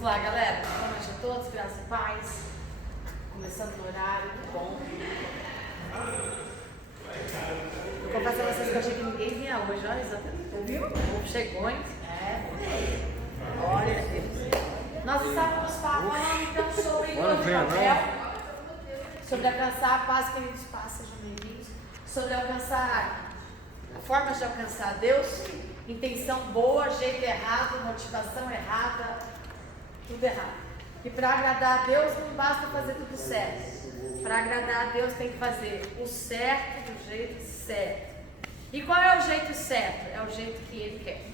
Vamos lá, galera. Boa noite a todos, graças e paz. Começando no horário, muito bom. Eu confesso a vocês que eu achei que ninguém vinha hoje, olha exatamente. Viu? O povo chegou, hein? Glória a Deus. Nós estávamos falando então sobre sobre alcançar a paz, queridos, paz, sejam bem-vindos. Sobre alcançar, formas de alcançar Deus, intenção boa, jeito errado, motivação errada, tudo errado. E para agradar a Deus não basta fazer tudo certo. Para agradar a Deus tem que fazer o certo do jeito certo. E qual é o jeito certo? É o jeito que Ele quer.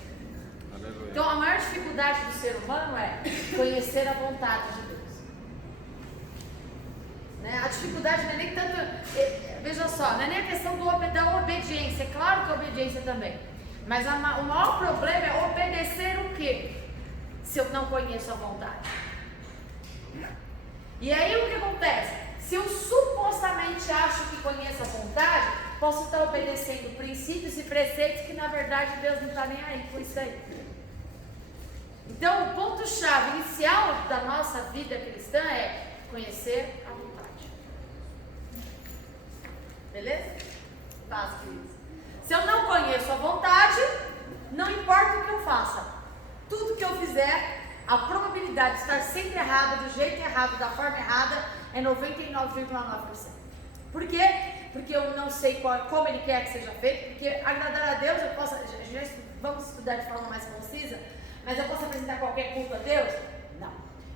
Então a maior dificuldade do ser humano é conhecer a vontade de Deus. Né? A dificuldade não é nem tanto, veja só, não é nem a questão da obediência. É claro que a obediência também. Mas o maior problema é obedecer o quê? Se eu não conheço a vontade. E aí o que acontece? Se eu supostamente acho que conheço a vontade, posso estar obedecendo princípios e preceitos que na verdade Deus não está nem aí com isso aí. Então o ponto-chave inicial da nossa vida cristã é conhecer a vontade. Beleza? Fácil, queridos. Se eu não conheço a vontade, não importa o que eu faça, tudo que eu fizer, a probabilidade de estar sempre errado, do jeito errado, da forma errada, é 99,9%. Por quê? Porque eu não sei como Ele quer que seja feito, porque agradar a Deus, eu posso, vamos estudar de forma mais concisa, mas eu posso apresentar qualquer culto a Deus? Não.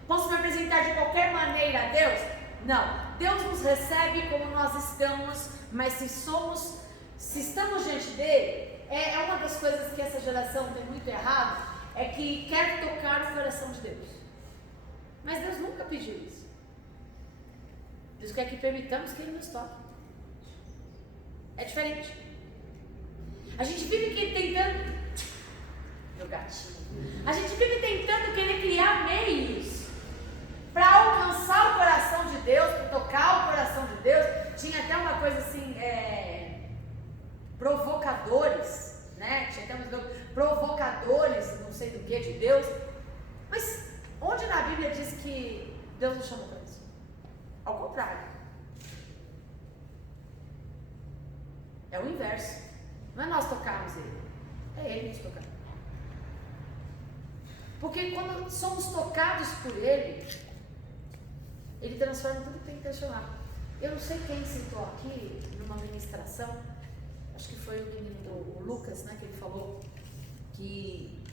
Posso me apresentar de qualquer maneira a Deus? Não. Deus nos recebe como nós estamos, mas se estamos diante dele, é uma das coisas que essa geração tem muito errado, é que quer tocar o coração de Deus. Mas Deus nunca pediu isso. Deus quer que permitamos que Ele nos toque. É diferente. A gente vive tentando... Meu gatinho. A gente vive tentando querer criar meios para alcançar o coração de Deus, para tocar o coração de Deus. Tinha até uma coisa assim... provocadores, né? Tinha até provocadores, não sei do que, de Deus. Mas onde na Bíblia diz que Deus nos chamou para isso? Ao contrário. É o inverso. Não é nós tocarmos Ele, é Ele nos tocar. Porque quando somos tocados por Ele, Ele transforma tudo que tem que transformar. Eu não sei quem citou aqui numa ministração, acho que foi o Lucas, né, que ele falou que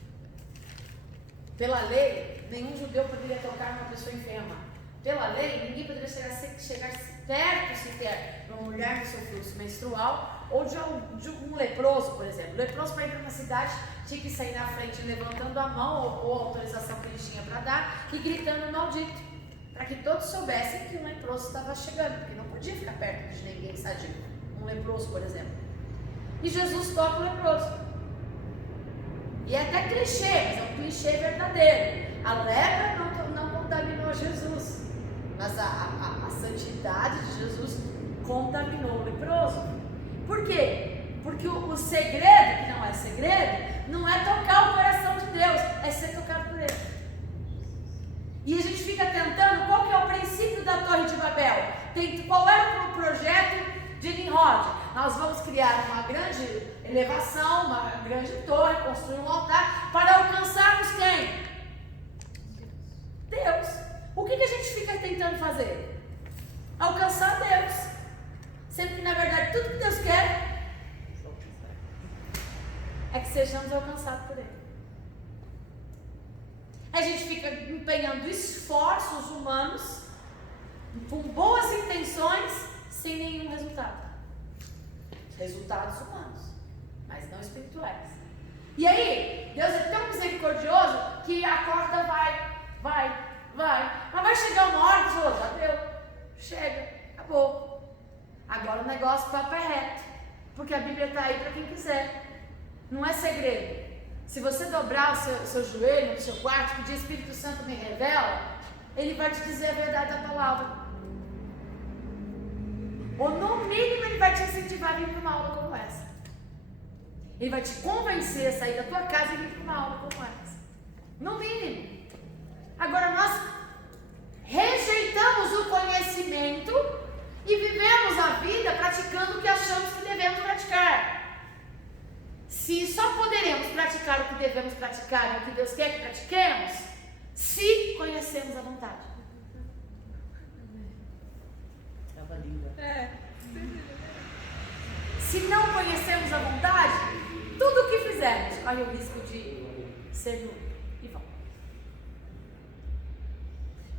pela lei nenhum judeu poderia tocar uma pessoa enferma. Pela lei ninguém poderia chegar perto sequer de uma mulher no seu fluxo menstrual ou de um leproso, por exemplo. O leproso, para entrar na cidade, tinha que sair na frente levantando a mão ou a autorização que ele tinha para dar e gritando maldito, para que todos soubessem que o leproso estava chegando, porque não podia ficar perto de ninguém sadio, um leproso, por exemplo. E Jesus toca o leproso. E é até clichê, mas é um clichê verdadeiro. A lepra não contaminou Jesus, mas a santidade de Jesus contaminou o leproso. Por quê? Porque o segredo, que não é segredo, não é tocar o coração de Deus, é ser tocado por Ele. E a gente fica tentando, qual que é o princípio da Torre de Babel? Qual era o projeto de Nimrod? Nós vamos criar uma grande elevação, uma grande torre, construir um altar para alcançarmos quem? Deus. O que a gente fica tentando fazer? Alcançar Deus. Sendo que na verdade tudo que Deus quer é que sejamos alcançados por Ele. A gente fica empenhando esforços humanos com boas intenções sem nenhum resultado. Resultados humanos, mas não espirituais. E aí, Deus é tão misericordioso que a corda vai. Mas vai chegar uma hora que você já deu. Chega, acabou. Agora o negócio, o papo é reto. Porque a Bíblia está aí para quem quiser. Não é segredo. Se você dobrar o seu joelho no seu quarto, pedir Espírito Santo me revela, Ele vai te dizer a verdade da palavra. Ou no mínimo Ele vai te incentivar a vir para uma aula como essa. Ele vai te convencer a sair da tua casa e vir para uma aula como essa. No mínimo. Agora nós rejeitamos o conhecimento e vivemos a vida praticando o que achamos que devemos praticar. Se só poderemos praticar o que devemos praticar e o que Deus quer que pratiquemos, se conhecemos a vontade. Estava linda. Se não conhecemos a vontade, tudo o que fizermos corre o risco de ser nulo e vão.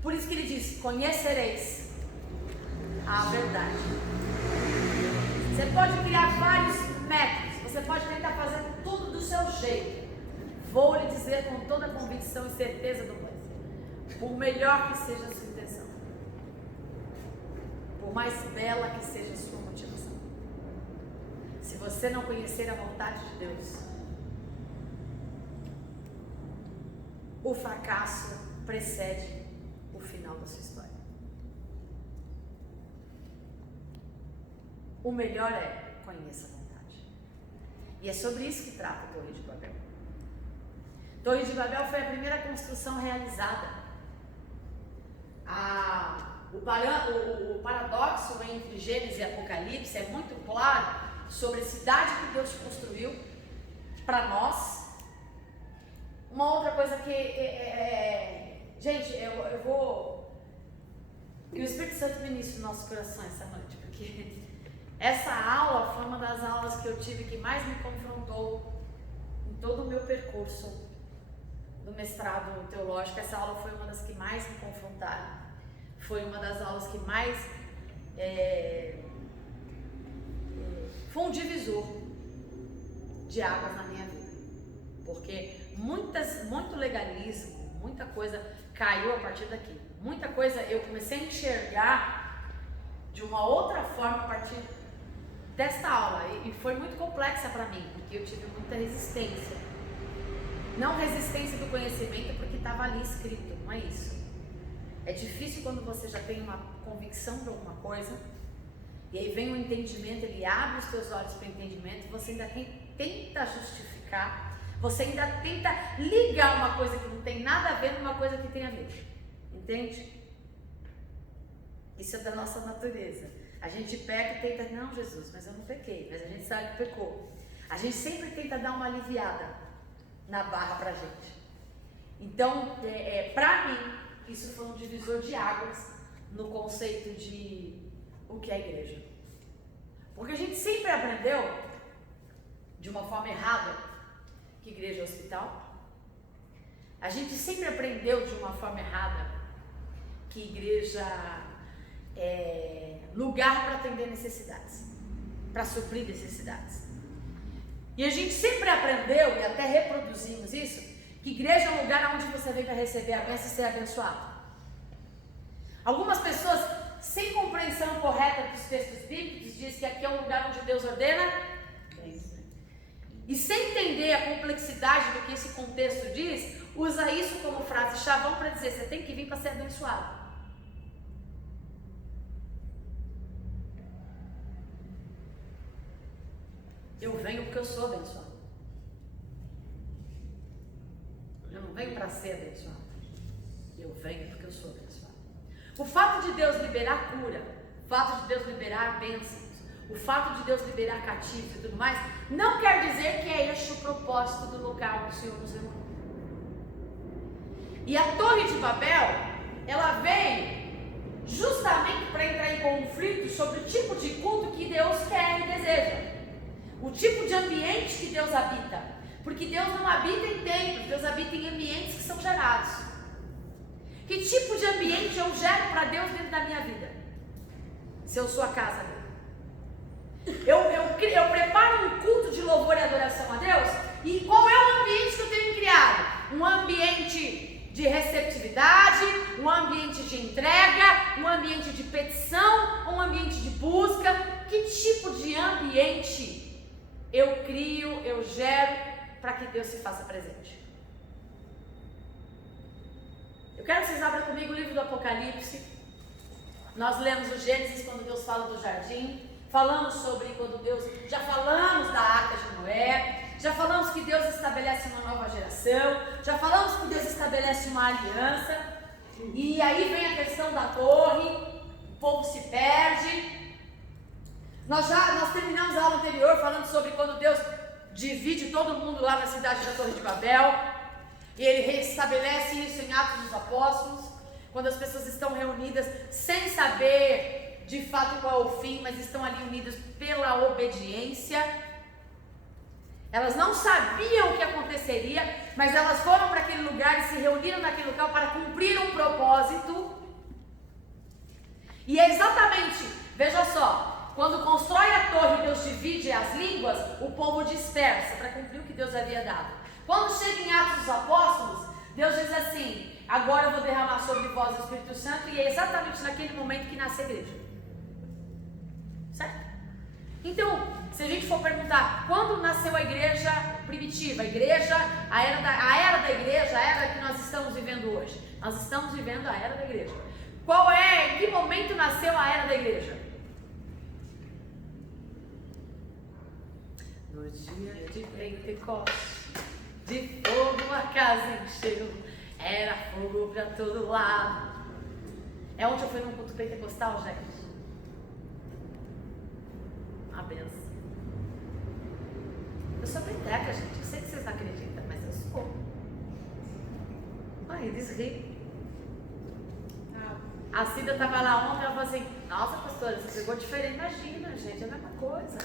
Por isso que ele diz: conhecereis a verdade. Você pode criar vários métodos, você pode tentar fazer tudo do seu jeito. Vou lhe dizer com toda a convicção e certeza do coisa: por melhor que seja a sua intenção, por mais bela que seja a sua motivação, se você não conhecer a vontade de Deus, o fracasso precede o final da sua história. O melhor é: conheça a vontade. E é sobre isso que trata a Torre de Babel. Torre de Babel foi a primeira construção realizada. O paradoxo entre Gênesis e Apocalipse é muito claro sobre a cidade que Deus construiu para nós. Uma outra coisa que gente, eu vou, e o Espírito Santo ministra no nosso coração essa noite, porque essa aula foi uma das aulas que eu tive que mais me confrontou em todo o meu percurso do mestrado teológico. Essa aula foi uma das que mais me confrontaram, foi uma das aulas que mais foi um divisor de águas na minha vida, porque muito legalismo, muita coisa caiu a partir daqui. Muita coisa eu comecei a enxergar de uma outra forma a partir desta aula, e foi muito complexa para mim, porque eu tive muita resistência. Não resistência do conhecimento porque estava ali escrito, não é isso. É difícil quando você já tem uma convicção de alguma coisa, e aí vem o entendimento, ele abre os teus olhos para o entendimento, e você ainda tenta justificar, você ainda tenta ligar uma coisa que não tem nada a ver numa coisa que tem a ver. Entende? Isso é da nossa natureza. A gente peca e tenta: não, Jesus, mas eu não pequei, mas a gente sabe que pecou. A gente sempre tenta dar uma aliviada na barra pra gente. Então, pra mim, isso foi um divisor de águas no conceito de o que é a igreja. Porque a gente sempre aprendeu, de uma forma errada, que igreja é hospital. A gente sempre aprendeu de uma forma errada que igreja é lugar para atender necessidades, para suprir necessidades. E a gente sempre aprendeu, e até reproduzimos isso, que igreja é um lugar onde você vem para receber a bênção e ser abençoado. Algumas pessoas, sem compreensão correta dos textos bíblicos, dizem que aqui é um lugar onde Deus ordena, e sem entender a complexidade do que esse contexto diz, usa isso como frase chavão para dizer: você tem que vir para ser abençoado. Eu venho porque eu sou abençoado. Eu não venho para ser abençoado. Eu venho porque eu sou abençoado. O fato de Deus liberar cura, o fato de Deus liberar bênçãos, o fato de Deus liberar cativos e tudo mais, não quer dizer que é este o propósito do lugar onde o Senhor nos reuniu. E a Torre de Babel, ela vem justamente para entrar em conflito sobre o tipo de culto que Deus quer e deseja. O tipo de ambiente que Deus habita. Porque Deus não habita em templos, Deus habita em ambientes que são gerados. Que tipo de ambiente eu gero para Deus dentro da minha vida? Se eu sou a casa dele. Eu preparo um culto de louvor e adoração a Deus. E qual é o ambiente que eu tenho criado? Um ambiente de receptividade, um ambiente de entrega, um ambiente de petição, um ambiente de busca. Que tipo de ambiente eu crio, eu gero para que Deus se faça presente? Eu quero que vocês abram comigo o livro do Apocalipse. Nós lemos o Gênesis quando Deus fala do jardim, falamos sobre quando Deus, já falamos da Arca de Noé, já falamos que Deus estabelece uma nova geração, já falamos que Deus estabelece uma aliança. E aí vem a questão da torre, o povo se perde. Nós terminamos a aula anterior falando sobre quando Deus divide todo mundo lá na cidade da Torre de Babel, e Ele restabelece isso em Atos dos Apóstolos, quando as pessoas estão reunidas sem saber de fato qual é o fim, mas estão ali unidas pela obediência. Elas não sabiam o que aconteceria, mas elas foram para aquele lugar e se reuniram naquele local para cumprir um propósito. E é exatamente, veja só, quando constrói a torre, Deus divide as línguas, o povo dispersa para cumprir o que Deus havia dado. Quando chega em Atos dos Apóstolos, Deus diz assim: agora eu vou derramar sobre vós o Espírito Santo, e é exatamente naquele momento que nasce a igreja. Certo? Então, se a gente for perguntar quando nasceu a igreja primitiva, a igreja, a era da igreja, a era que nós estamos vivendo hoje, nós estamos vivendo a era da igreja. Em que momento nasceu a era da igreja? No dia de Pentecostes, de fogo a casa encheu, era fogo pra todo lado. É onde eu fui num culto pentecostal, gente. Uma benção. Eu sou peteca, gente. Eu sei que vocês não acreditam, mas eu sou. Ai, eles riem. A Cida estava lá ontem, ela falou assim: nossa, pastora, você pegou diferente. Imagina, gente, é a mesma coisa.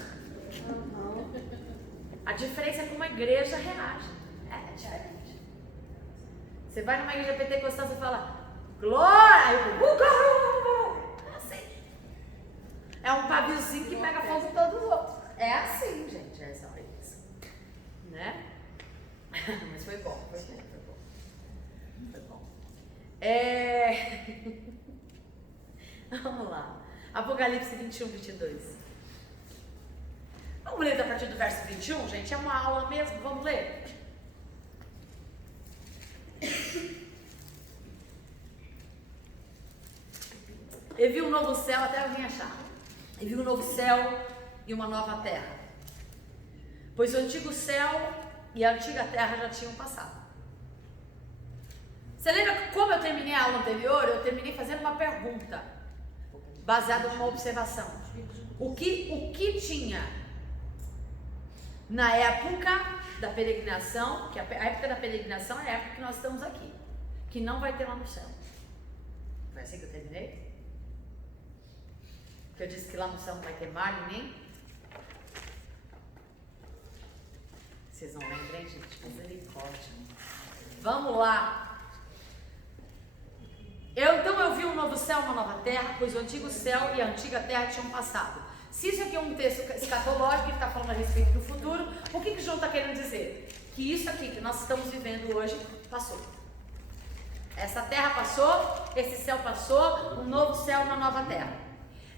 A diferença é como a igreja reage. É diferente. Você vai numa igreja pentecostal, você fala glória, é assim. É um paviozinho que pega fogo em todos os outros. É assim, gente, é só isso. Né? Mas foi bom, foi bom. Foi bom. Vamos lá. Apocalipse 21, 22. Vamos ler a partir do verso 21, gente? É uma aula mesmo, vamos ler? Eu vi um novo céu, até eu vim achar. Eu vi um novo céu e uma nova terra. Pois o antigo céu e a antiga terra já tinham passado. Você lembra como eu terminei a aula anterior? Eu terminei fazendo uma pergunta, baseada numa observação. O que tinha na época da peregrinação, que a época da peregrinação é a época que nós estamos aqui, que não vai ter lá no céu. Foi assim que eu terminei? Que eu disse que lá no céu não vai ter mar nem. Vocês não lembram, gente? Misericórdia. Vamos lá. Então eu vi um novo céu e uma nova terra, pois o antigo céu e a antiga terra tinham passado. Se isso aqui é um texto escatológico, que está falando a respeito do futuro, o que João está querendo dizer? Que isso aqui que nós estamos vivendo hoje passou. Essa terra passou, esse céu passou, um novo céu e uma nova terra.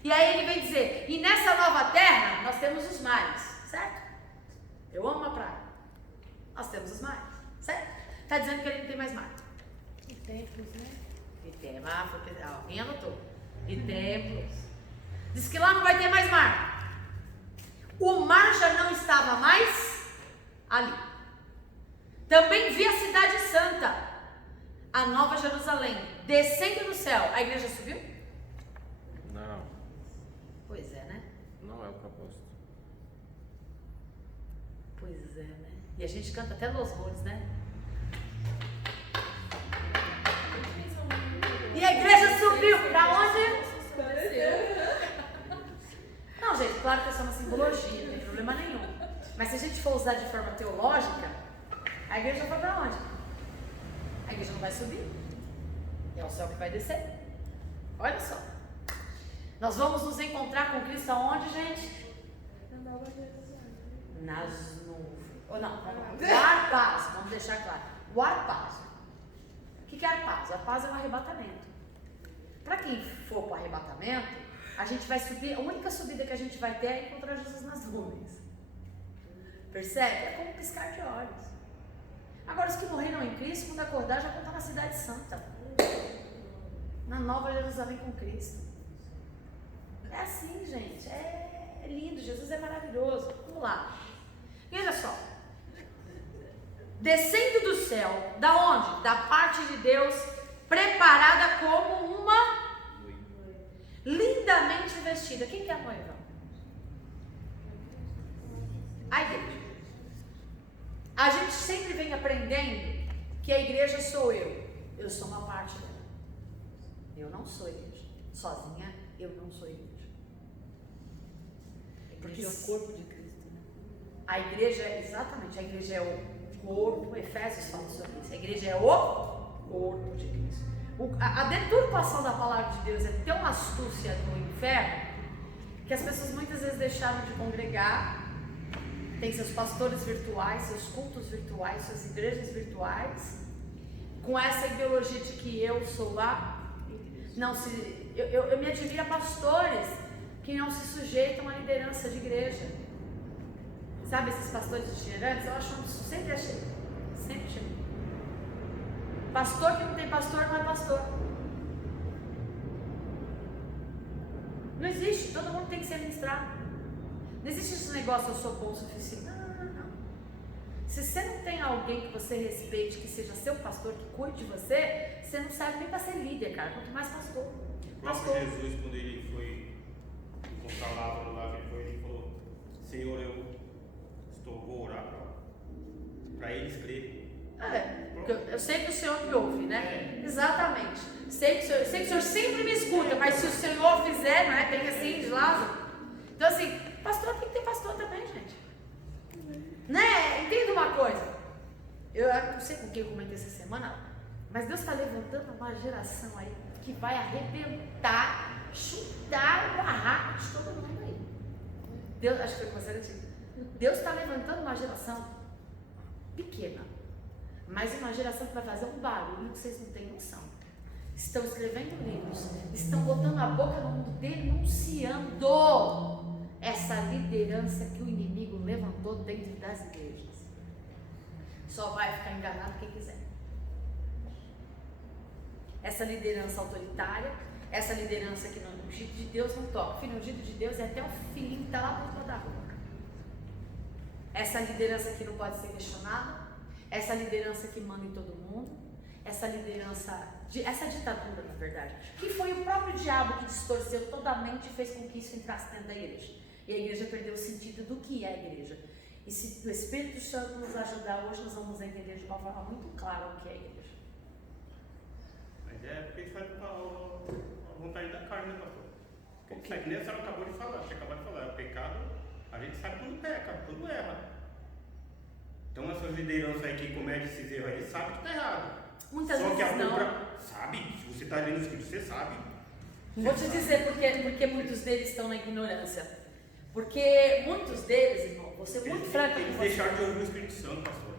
E aí ele vem dizer, e nessa nova terra nós temos os mares, certo? Eu amo a praia. Nós temos os mares, certo? Está dizendo que ele não tem mais mar. E templos, né? E tem, alguém anotou. E templos. Diz que lá não vai ter mais mar. O mar já não estava mais ali. Também vi a cidade santa, a nova Jerusalém, descendo do céu. A igreja subiu? Não. Pois é, né? Não é o propósito. Pois é, né? E a gente canta até Los Rodes, né? E a igreja subiu para onde? Não, gente, claro que isso é uma simbologia, não tem problema nenhum. Mas se a gente for usar de forma teológica, a igreja foi para onde? A igreja não vai subir. É o céu que vai descer. Olha só. Nós vamos nos encontrar com Cristo aonde, gente? Na Nova Jerusalém. Nas nuvens. Ou não, o arpazo, vamos deixar claro. O arpazo. O que é arpazo? Arpazo é um arrebatamento. Para quem for para o arrebatamento, a gente vai subir, a única subida que a gente vai ter é encontrar Jesus nas nuvens. Percebe? É como piscar de olhos. Agora, os que morreram em Cristo, quando acordar, já vão estar na cidade santa, na Nova Jerusalém com Cristo. É assim, gente, é lindo, Jesus é maravilhoso. Vamos lá. Veja só. Descendo do céu, da onde? Da parte de Deus, preparada como uma lindamente vestida. Quem que é a noiva? A igreja. A gente sempre vem aprendendo que a igreja sou eu. Eu sou uma parte dela. Eu não sou igreja. Sozinha, eu não sou igreja. Porque é o corpo de Cristo, né? A igreja, exatamente, a igreja é o corpo, Efésios fala sobre isso. A igreja é o corpo de Cristo. A deturpação da palavra de Deus é tão astúcia no inferno que as pessoas muitas vezes deixaram de congregar, tem seus pastores virtuais, seus cultos virtuais, suas igrejas virtuais, com essa ideologia de que eu sou lá. Não se, eu me admiro a pastores que não se sujeitam à liderança de igreja. Sabe esses pastores itinerantes? Eu acho, sempre achei. Pastor que não tem pastor não é pastor. Não existe, todo mundo tem que ser ministrado. Não existe esse negócio, eu sou bom o suficiente. Não. Se você não tem alguém que você respeite, que seja seu pastor, que cuide de você, você não serve nem para ser líder, cara, quanto mais pastor. O próprio Jesus, quando ele foi com a palavra lá, ele falou: Senhor, vou orar para eles crerem. Eu sei que o Senhor me ouve, né? Exatamente. Sei que o Senhor sempre me escuta, mas se o Senhor fizer, não é? Tem assim de lado. Então assim, pastor tem que ter pastor também, gente. Né? Entenda uma coisa. Eu não sei com quem eu comentei essa semana, mas Deus está levantando uma geração aí que vai arrebentar, chutar o barraco de todo mundo aí. Deus, acho que foi com você, Deus está levantando uma geração pequena, mas uma geração que vai fazer um barulho que vocês não têm noção. Estão escrevendo livros, estão botando a boca no mundo, denunciando essa liderança que o inimigo levantou dentro das igrejas. Só vai ficar enganado quem quiser. Essa liderança autoritária, essa liderança que no ungido de Deus não toca. Filho, ungido de Deus é até o filhinho que está lá do outro lado da rua. Essa liderança que não pode ser questionada, essa liderança que manda em todo mundo, essa liderança, essa ditadura, na verdade, que foi o próprio diabo que distorceu toda a mente e fez com que isso entrasse dentro da igreja. E a igreja perdeu o sentido do que é a igreja. E se o Espírito Santo nos ajudar hoje, nós vamos entender de uma forma muito clara o que é a igreja. Mas é porque isso faz a vontade da carne, né, pastor? Porque isso que nem a senhora acabou de falar, você acabou de falar, o pecado, a gente sabe quando peca, quando erra. Então essas lideranças aí que cometem esses erros aí, sabe que está errado. Muitas Só vezes que a não. sabe, se você está lendo o escrito, você sabe. Vou te dizer porque muitos deles estão na ignorância. Porque muitos deles, irmão, vou ser muito franco. Eles deixaram de ouvir o Espírito Santo, pastor.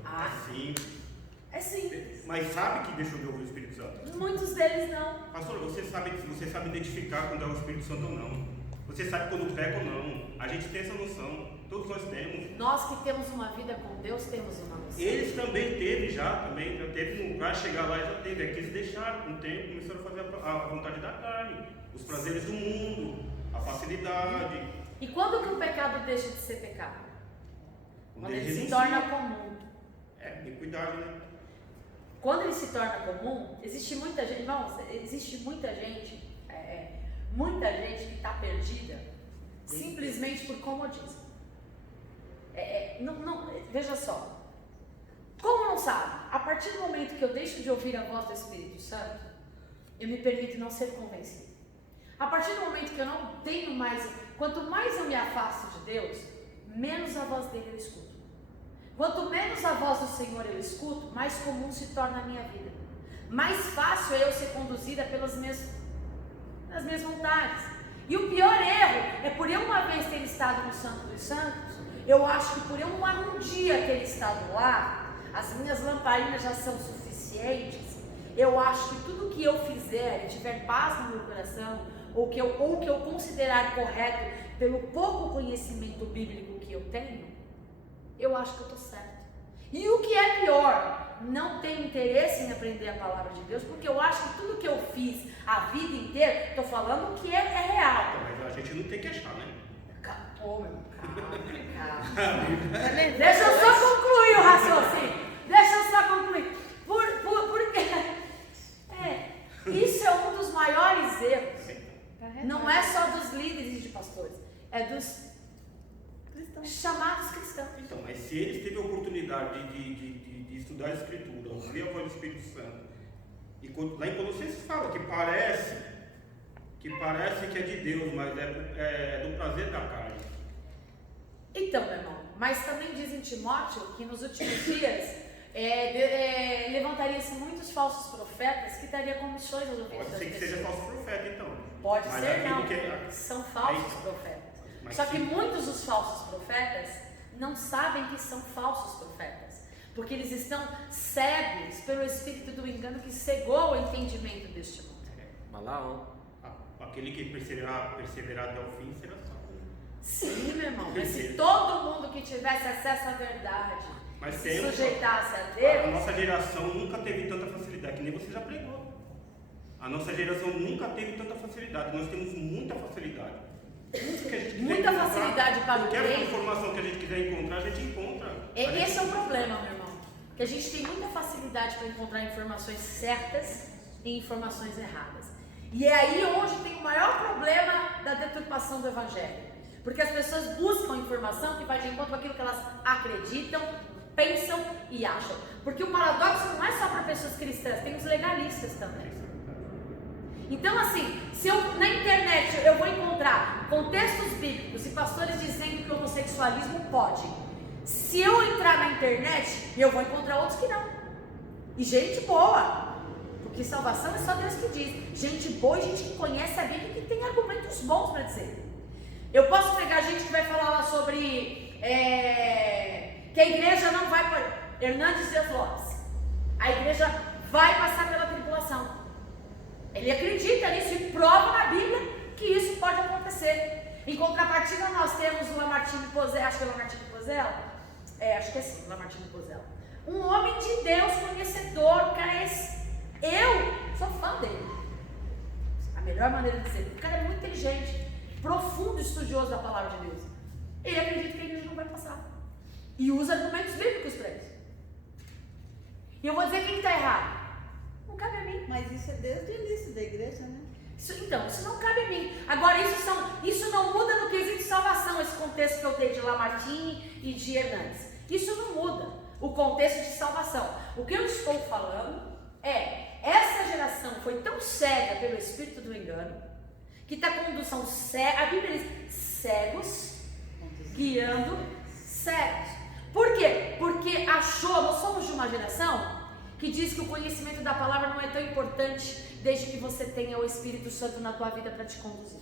É simples. Mas sabe que deixou de ouvir o Espírito Santo? Muitos deles não. Pastor, você sabe identificar quando é o Espírito Santo ou não. Você sabe quando peca ou não. A gente tem essa noção. Todos nós temos. Nós que temos uma vida com Deus, temos uma noção. Eles também teve já teve, para chegar lá já teve. É que eles deixaram com o tempo, começaram a fazer a vontade da carne, os prazeres do mundo, a facilidade. E quando que o pecado deixa de ser pecado? Quando ele se renuncia. torna comum. Tem cuidado, né? Quando ele se torna comum, existe muita gente, irmãos, muita gente que está perdida simplesmente por comodismo. Veja só, como não sabe? A partir do momento que eu deixo de ouvir a voz do Espírito Santo, eu me permito não ser convencido. A partir do momento que eu não tenho mais, quanto mais eu me afasto de Deus, menos a voz dele eu escuto. Quanto menos a voz do Senhor eu escuto, mais comum se torna a minha vida. Mais fácil é eu ser conduzida pelas minhas vontades. E o pior erro é por eu uma vez ter estado no Santo dos Santos, eu acho que por eu um dia ter estado lá, as minhas lamparinas já são suficientes. Eu acho que tudo que eu fizer e tiver paz no meu coração, ou que eu considerar correto pelo pouco conhecimento bíblico que eu tenho, eu acho que eu estou certo. E o que é pior, não tenho interesse em aprender a palavra de Deus, porque eu acho que tudo que eu fiz a vida inteira, estou falando o que é real. Mas a gente não tem que achar, né? Calma. Deixa eu só concluir o raciocínio. maiores erros não é só dos líderes de pastores, é dos chamados cristãos. Então, mas se eles teve a oportunidade de estudar a Escritura, ouvir a voz do Espírito Santo, e lá em Colossenses fala que parece que é de Deus, mas é do prazer da carne. Então, meu irmão, mas também diz em Timóteo que nos últimos dias levantaria-se muitos falsos profetas que dariam comissões aos ouvidos Pode das ser que pessoas. seja falso profeta, então. Pode Mas ser, aquele não. que São falsos Aí- profetas. Mas Só que sim. muitos dos falsos profetas não sabem que são falsos profetas, porque eles estão cegos pelo espírito do engano que cegou o entendimento deste mundo. Balaão. Aquele que perseverar até o fim será salvo. Sim, meu irmão, mas se todo mundo que tivesse acesso à verdade Mas se temos- sujeitasse a A Deus, nossa geração nunca teve tanta facilidade, que nem você já pregou. A nossa geração nunca teve tanta facilidade. Nós temos muita facilidade. Tudo que a gente quiser Muita encontrar, facilidade para o qualquer crente. informação que a gente quiser encontrar, a gente encontra. Esse é o problema, meu irmão. Que a gente tem muita facilidade para encontrar informações certas e informações erradas. E é aí onde tem o maior problema da deturpação do evangelho. Porque as pessoas buscam informação que vai de encontro com aquilo que elas acreditam, pensam e acham. Porque o paradoxo não é só para pessoas cristãs, tem os legalistas também. Então, assim, se eu na internet eu vou encontrar contextos bíblicos e pastores dizendo que o homossexualismo pode, se eu entrar na internet, eu vou encontrar outros que não. E gente boa, porque salvação é só Deus que diz. Gente boa e gente que conhece a Bíblia e que tem argumentos bons para dizer. Eu posso pegar gente que vai falar lá sobre que a igreja não vai para Hernandes Dias Lopes. A igreja vai passar pela tribulação. Ele acredita nisso e prova na Bíblia que isso pode acontecer. Em contrapartida, nós temos o Lamartine Pozella, acho que é o Lamartine Pozella? Acho que é sim, o Lamartine Pozella. Um homem de Deus, conhecedor, cara, eu sou fã dele. A melhor maneira de dizer, o cara é muito inteligente, profundo estudioso da palavra de Deus. Ele acredita que a igreja não vai passar. E usa argumentos bíblicos para isso. E eu vou dizer quem está errado. Não cabe a mim. Mas isso é desde o início da igreja, né? Isso não cabe a mim. Agora, isso não muda no quesito salvação, esse contexto que eu dei de Lamartine e de Hernandes. Isso não muda o contexto de salvação. O que eu estou falando é, essa geração foi tão cega pelo espírito do engano, que está com condução cega, a Bíblia diz, cegos, guiando cegos. Por quê? Porque nós somos de uma geração que diz que o conhecimento da palavra não é tão importante desde que você tenha o Espírito Santo na tua vida para te conduzir.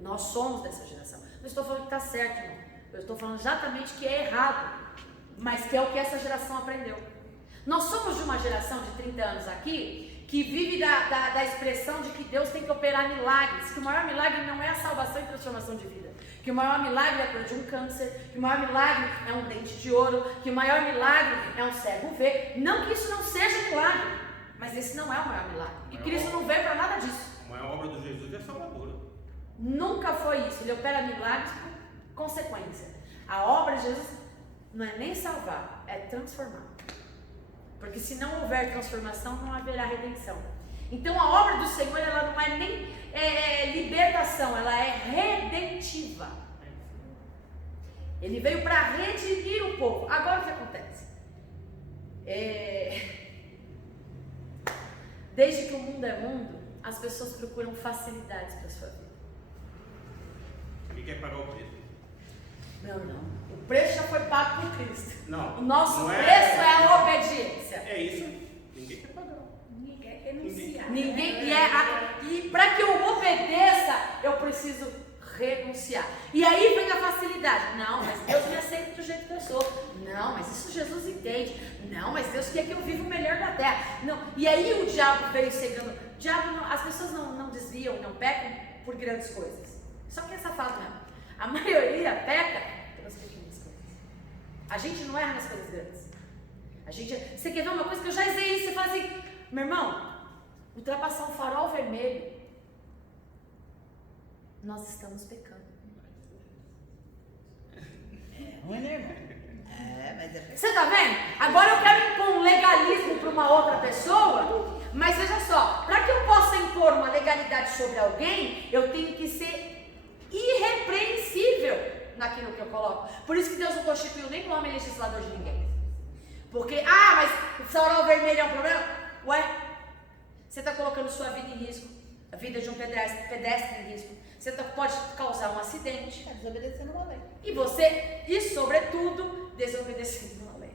Nós somos dessa geração. Não estou falando que está certo, irmão. Eu estou falando exatamente que é errado, mas que é o que essa geração aprendeu. Nós somos de uma geração de 30 anos aqui que vive da expressão de que Deus tem que operar milagres, que o maior milagre não é a salvação e transformação de vida, que o maior milagre é a cura de um câncer, que o maior milagre é um dente de ouro, que o maior milagre é um cego ver. Não que isso não seja milagre, mas esse não é o maior milagre. E Cristo não veio para nada disso. A maior obra de Jesus é salvadora. Nunca foi isso. Ele opera milagres por consequência. A obra de Jesus não é nem salvar, é transformar. Porque se não houver transformação, não haverá redenção. Então a obra do Senhor, ela não é nem libertação, ela é redentiva. Ele veio para redimir o povo. Agora o que acontece? Desde que o mundo é mundo, as pessoas procuram facilidades para a sua vida. Ninguém quer pagar o preço. Não. O preço já foi pago por Cristo. Não. O nosso Não preço é a obediência. É isso. Ninguém quer pagar. Ninguém quer renunciar. Ninguém e para que eu obedeça, eu preciso renunciar. E aí vem a facilidade. Não, mas Deus me aceita do jeito que eu sou. Não, mas isso Jesus entende. Não, mas Deus quer que eu viva o melhor da terra. Não. E aí o diabo veio cegando. As pessoas não desviam, não pecam por grandes coisas. Só que é safado mesmo. A maioria peca pelas pequenas coisas. A gente não erra nas coisas grandes. Você quer ver uma coisa que eu já dizia isso? Você fala assim, meu irmão, ultrapassar um farol vermelho, nós estamos pecando. É ruim, né, irmão? Mas é Você tá vendo? Agora eu quero impor um legalismo para uma outra pessoa, mas veja só, para que eu possa impor impor uma legalidade sobre alguém, eu tenho que ser irrepreensível naquilo que eu coloco. Por isso que Deus não constituiu nem um homem legislador de ninguém. Porque, mas o farol vermelho é um problema? Ué, você está colocando sua vida em risco, a vida de um pedestre em risco. Você pode causar um acidente. Está desobedecendo uma lei. E sobretudo, desobedecendo uma lei.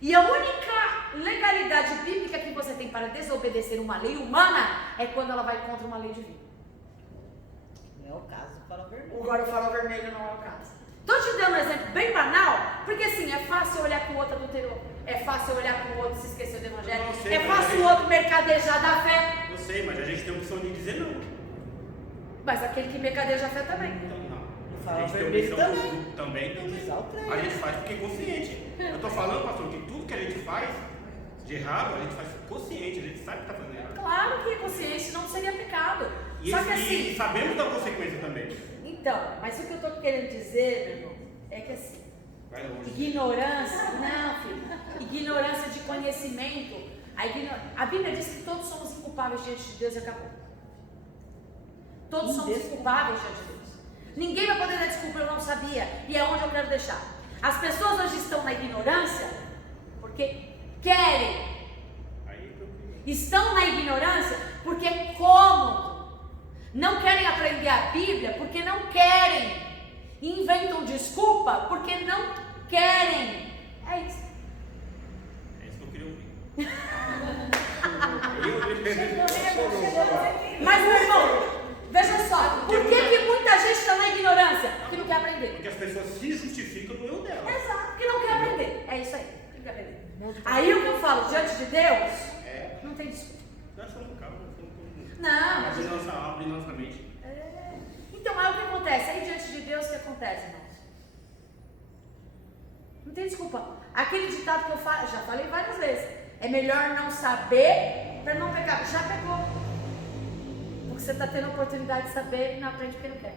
E a única legalidade bíblica que você tem para desobedecer uma lei humana é quando ela vai contra uma lei divina. Não é o caso do farol vermelho. Agora o farol vermelho não é o caso. Estou te dando um exemplo bem banal, porque assim, é fácil olhar que o outro adulterou, é fácil olhar que o outro se esqueceu do evangelho, é fácil o outro mercadejar da fé. Eu sei, mas a gente tem a opção de dizer não. Mas aquele que mercadeja a fé também. Então, não. O A farol gente tem a vermelho opção também. também. Usar o trem. A gente faz porque é consciente. Eu tô falando, pastor, que tudo que a gente faz de errado, a gente faz consciente, a gente sabe que tá fazendo errado. Claro que é consciente, não seria pecado. Só que assim. E sabemos da consequência também. Então, mas o que eu estou querendo dizer, meu irmão, é que assim, Vai longe. ignorância, não, filho, ignorância de conhecimento, a Bíblia diz que todos somos inculpáveis diante de Deus e acabou. Todos somos inculpáveis diante de Deus. Ninguém vai poder dar desculpa, eu não sabia, e é onde eu quero deixar. As pessoas hoje estão na ignorância porque querem, estão na ignorância porque é cômodo. Não querem aprender a Bíblia porque não querem. Inventam desculpa porque não querem. É isso. É isso que eu queria ouvir. Mas, meu irmão, veja só. Por que muita gente está na ignorância? Porque não quer aprender. Porque as pessoas se justificam no erro dela. Exato, porque não quer aprender. É isso aí. Não quer aprender. Aí o que eu falo, diante de Deus, não tem desculpa. Nós somos calmos, nós somos Não. Abre nossa mente. Então, aí o que acontece? Aí diante de Deus, o que acontece, irmãos? Não tem desculpa. Aquele ditado que eu já falei várias vezes. É melhor não saber para não pecar. Já pegou. Porque você está tendo a oportunidade de saber e não aprende porque não quer.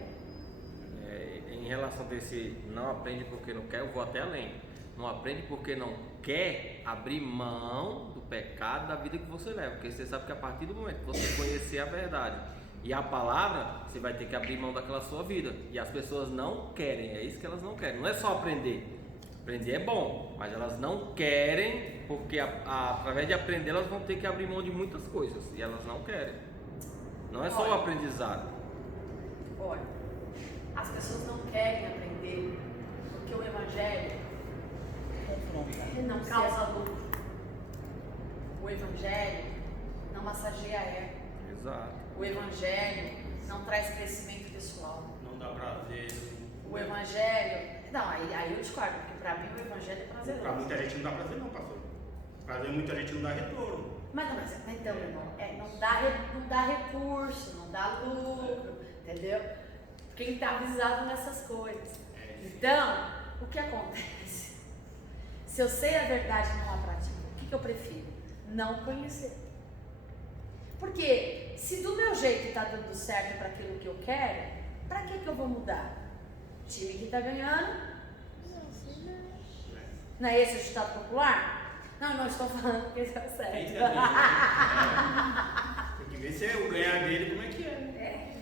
Em relação desse não aprende porque não quer, eu vou até além. Não aprende porque não quer abrir mão do pecado da vida que você leva. Porque você sabe que a partir do momento que você conhecer a verdade e a palavra, você vai ter que abrir mão daquela sua vida. E as pessoas não querem, é isso que elas não querem. Não é só aprender. Aprender é bom, mas elas não querem, porque através de aprender elas vão ter que abrir mão de muitas coisas. E elas não querem. Não é só o aprendizado. Olha, as pessoas não querem aprender porque o Evangelho não causa lucro. O Evangelho não massageia a ego. Exato. O Evangelho não traz crescimento pessoal. Não dá prazer. O Evangelho... Não, aí eu discordo, porque para mim o Evangelho é prazeroso. Pra muita gente não dá prazer não, pastor. Prazer muita gente não dá retorno. Mas então, meu irmão, não dá recurso, não dá lucro, entendeu? Quem está avisado nessas coisas. Então, o que acontece? Se eu sei a verdade e não a pratico, o que eu prefiro? Não conhecer. Porque se do meu jeito está dando certo para aquilo que eu quero, para que eu vou mudar? O time que está ganhando? Não é esse o ditado popular? Não estou falando que isso é certo. Tem que ver se é o ganhar dele, como é que é.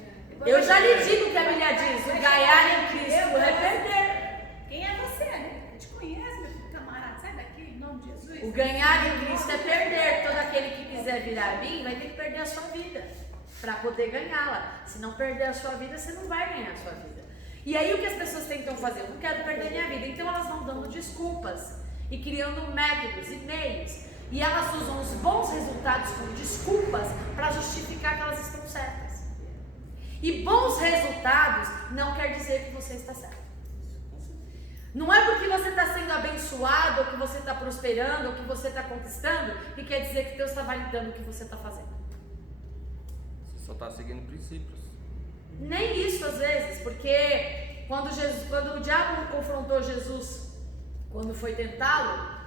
Eu já lhe digo o que a Bíblia diz: o ganhar em Cristo é perder. Quem é você, né? Eu te conheço, meu camarada. Sai daqui, em nome de Jesus. O ganhar em Cristo é perder. Todo aquele que quiser virar a mim vai ter que perder a sua vida para poder ganhá-la. Se não perder a sua vida, você não vai ganhar a sua vida. E aí o que as pessoas tentam fazer? Eu não quero perder minha vida. Então elas vão dando desculpas e criando métodos e meios. E elas usam os bons resultados como desculpas para justificar que elas estão certas. E bons resultados não quer dizer que você está certo. Não é porque você está sendo abençoado, ou que você está prosperando, ou que você está conquistando, que quer dizer que Deus está validando o que você está fazendo. Você só está seguindo princípios. Nem isso às vezes, porque quando o diabo confrontou Jesus, quando foi tentá-lo,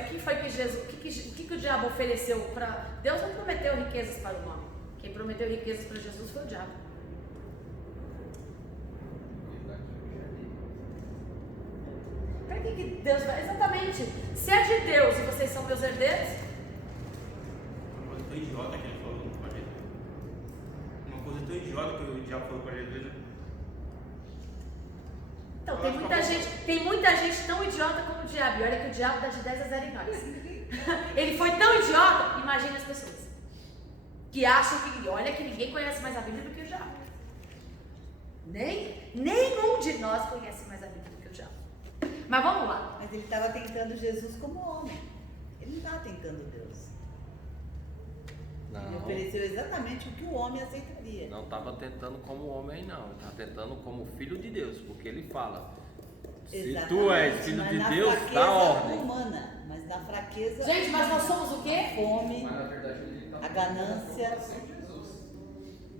o que foi que Jesus, o que o diabo ofereceu para Deus? Não prometeu riquezas para o homem. Quem prometeu riquezas para Jesus foi o diabo. Para que Deus vai? Exatamente. Se é de Deus e vocês são meus herdeiros. Uma coisa tão idiota que ele falou, não pode. o diabo falou para Jesus, né? Então, tem muita gente tão idiota como o diabo. E olha que o diabo dá de 10 a 0 em nós. Ele foi tão idiota, imagina as pessoas que acham que, olha que ninguém conhece mais a Bíblia do que o diabo. Nenhum de nós conhece mais a Bíblia do que o diabo. Mas vamos lá. Mas ele estava tentando Jesus como homem. Ele não estava tentando Deus. Ele Não. ofereceu exatamente o que o homem aceitaria. Não estava tentando como homem, não. Ele estava tentando como filho de Deus, porque ele fala: se tu és filho mas de na Deus, fraqueza dá ordem. humana, mas na fraqueza. Gente, mas nós somos o quê? A fome, Mas na verdade ele estava a ganância. Jesus.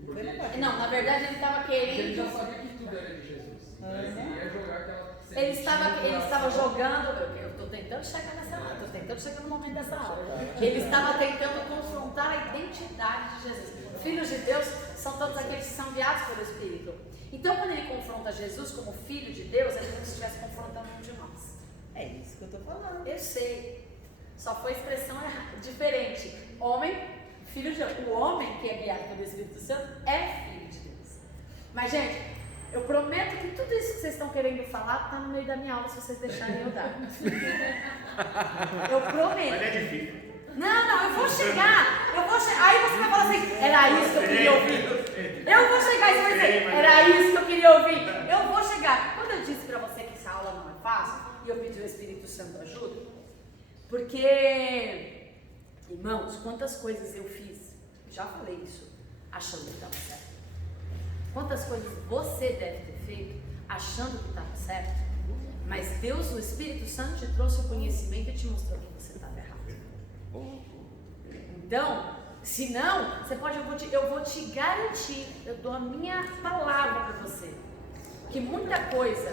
Não foi na fraqueza. Não, na verdade ele estava Porque ele querendo. já sabia que tudo era de Jesus. Mas ele ia jogar aquela Ele estava sementinha jogando. Eu estou tentando chegar nessa aula, estou tentando chegar no momento dessa aula. Ele estava tentando confrontar a identidade de Jesus. Filhos de Deus são todos aqueles que são guiados pelo Espírito. Então, quando ele confronta Jesus como filho de Deus, é como se estivesse confrontando um de nós. É isso que eu estou falando. Eu sei. Só foi expressão diferente. Homem, filho de Deus. O homem que é guiado pelo Espírito Santo é filho de Deus. Mas, gente, eu prometo que tudo isso que vocês estão querendo falar está no meio da minha aula, se vocês deixarem eu dar. Eu prometo. Mas é difícil. Não, eu vou chegar. Aí você vai falar assim, era isso que eu queria ouvir. Eu vou chegar e você vai dizer, era isso que eu queria ouvir. Eu vou chegar. Quando eu disse para você que essa aula não é fácil, e eu pedi ao Espírito Santo ajuda, porque, irmãos, quantas coisas eu fiz, já falei isso, achando que estava certo. Quantas coisas você deve ter feito achando que estava certo, mas Deus, o Espírito Santo, te trouxe o conhecimento e te mostrou que você estava errado. Então, se não, você pode, eu vou te garantir, eu dou a minha palavra para você, que muita coisa,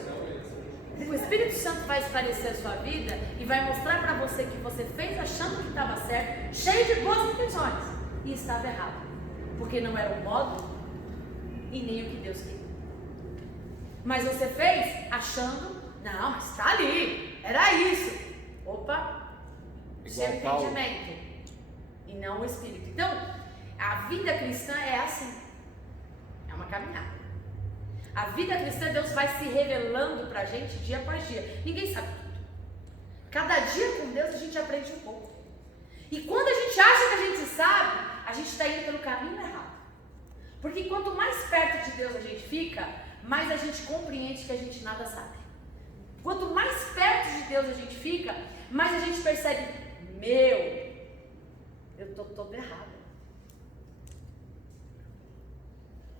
o Espírito Santo vai esclarecer a sua vida e vai mostrar para você que você fez achando que estava certo, cheio de boas intenções, e estava errado, porque não era o modo e nem o que Deus queria. Mas você fez achando, não, mas está ali, era isso. Opa, seu entendimento e não o Espírito. Então, a vida cristã é assim, é uma caminhada. A vida cristã, Deus vai se revelando pra gente dia após dia. Ninguém sabe tudo. Cada dia com Deus a gente aprende um pouco. E quando a gente acha que a gente sabe, a gente está indo pelo caminho errado. Porque quanto mais perto de Deus a gente fica, mais a gente compreende que a gente nada sabe. Quanto mais perto de Deus a gente fica, mais a gente percebe, eu estou todo errado.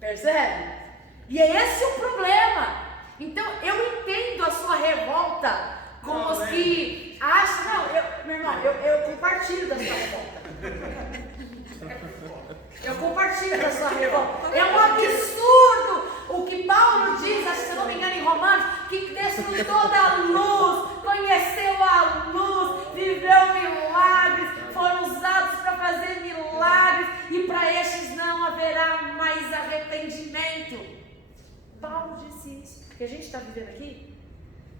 Percebe? E é esse o problema. Então eu entendo a sua revolta com os que acham. Meu irmão, eu compartilho da sua revolta. Eu compartilho da sua revolta. É um absurdo o que Paulo diz, acho que se não me engano em Romanos, que desfrutou da luz, conheceu a luz, viveu milagres, foram usados para fazer milagres, e para estes não haverá mais arrependimento. Paulo disse isso. O que a gente está vivendo aqui,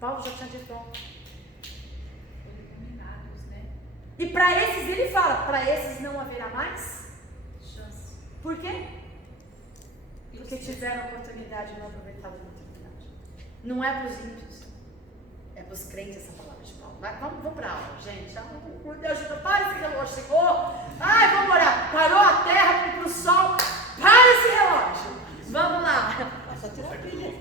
Paulo já tinha dito ontem. E para esses ele fala, para esses não haverá mais chance. Por quê? Porque tiveram a oportunidade e não aproveitaram a oportunidade. Não é para os ímpios, é para os crentes essa palavra de Paulo. Vamos para a aula, gente. Por Deus, para esse relógio, Senhor. Ai, vamos orar. Parou a terra, vamos para o sol. Para esse relógio. Vamos lá. Só tirar a pilha.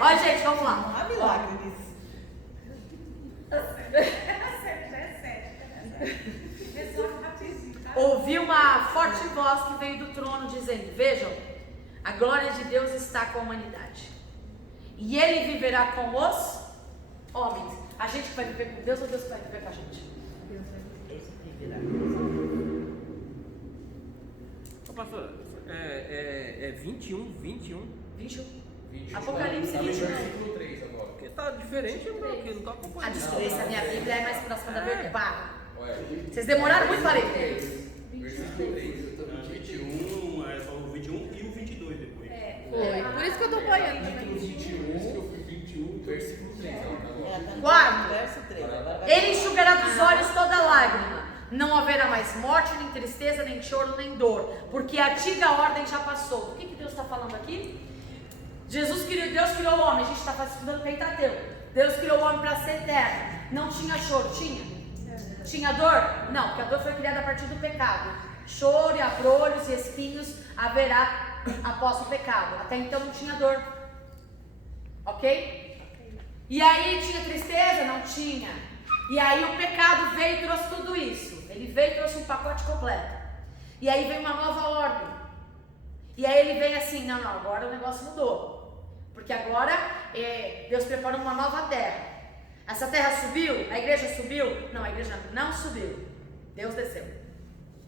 Ó, gente, vamos lá. Não há milagre nisso. Ouvi uma forte voz que veio do trono dizendo: vejam, a glória de Deus está com a humanidade e Ele viverá com os homens. A gente vai viver com Deus ou Deus vai viver com a gente? Deus viverá. Ô, pastor, é 21. 21. Apocalipse 21. Versículo 3 agora. Porque tá diferente, eu não tô A acompanhando. descrença, a minha Bíblia é mais próxima da verdade. Olha, Vocês demoraram muito para ler. versículo 3. 21, é só o 21 e o 22 depois. Por isso que eu tô apoiando Capítulo também. 21, versículo 3. Ela está no Quarto. verso 3. Agora vai Ele enxugará dos olhos toda lágrima. Não haverá mais morte, nem tristeza, nem choro, nem dor, porque a antiga ordem já passou. Do que Deus está falando aqui? Deus criou o homem, a gente está estudando Pentateuco. Deus criou o homem para ser eterno. Não tinha choro, tinha? Tinha dor? Não, porque a dor foi criada a partir do pecado. Choro, e abrolhos e espinhos haverá após o pecado. Até então não tinha dor. Ok? E aí tinha tristeza? Não tinha. E aí o pecado veio e trouxe tudo isso. Ele veio e trouxe um pacote completo. E aí veio uma nova ordem. E aí ele veio assim, não, agora o negócio mudou. Porque agora Deus preparou uma nova terra. Essa terra subiu? A igreja subiu? Não, a igreja não subiu. Deus desceu.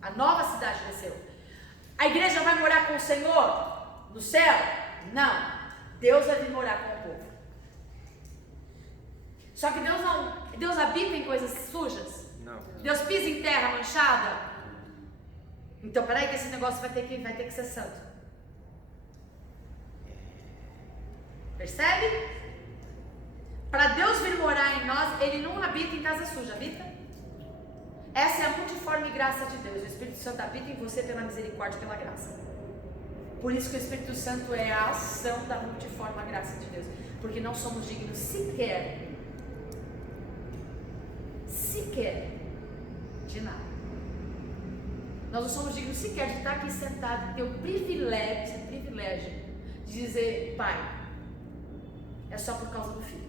A nova cidade desceu. A igreja vai morar com o Senhor no céu? Não. Deus vai vir morar com o povo. Só que Deus habita em coisas sujas? Não. Deus pisa em terra manchada? Então, peraí que esse negócio vai ter que ser santo. Percebe? Para Deus vir morar em nós, Ele não habita em casa suja, habita? Essa é a multiforme graça de Deus. O Espírito Santo habita em você pela misericórdia e pela graça. Por isso que o Espírito Santo é a ação da multiforme graça de Deus. Porque não somos dignos sequer de nada. Nós não somos dignos sequer de estar aqui sentado e ter o privilégio de dizer, Pai, é só por causa do Filho.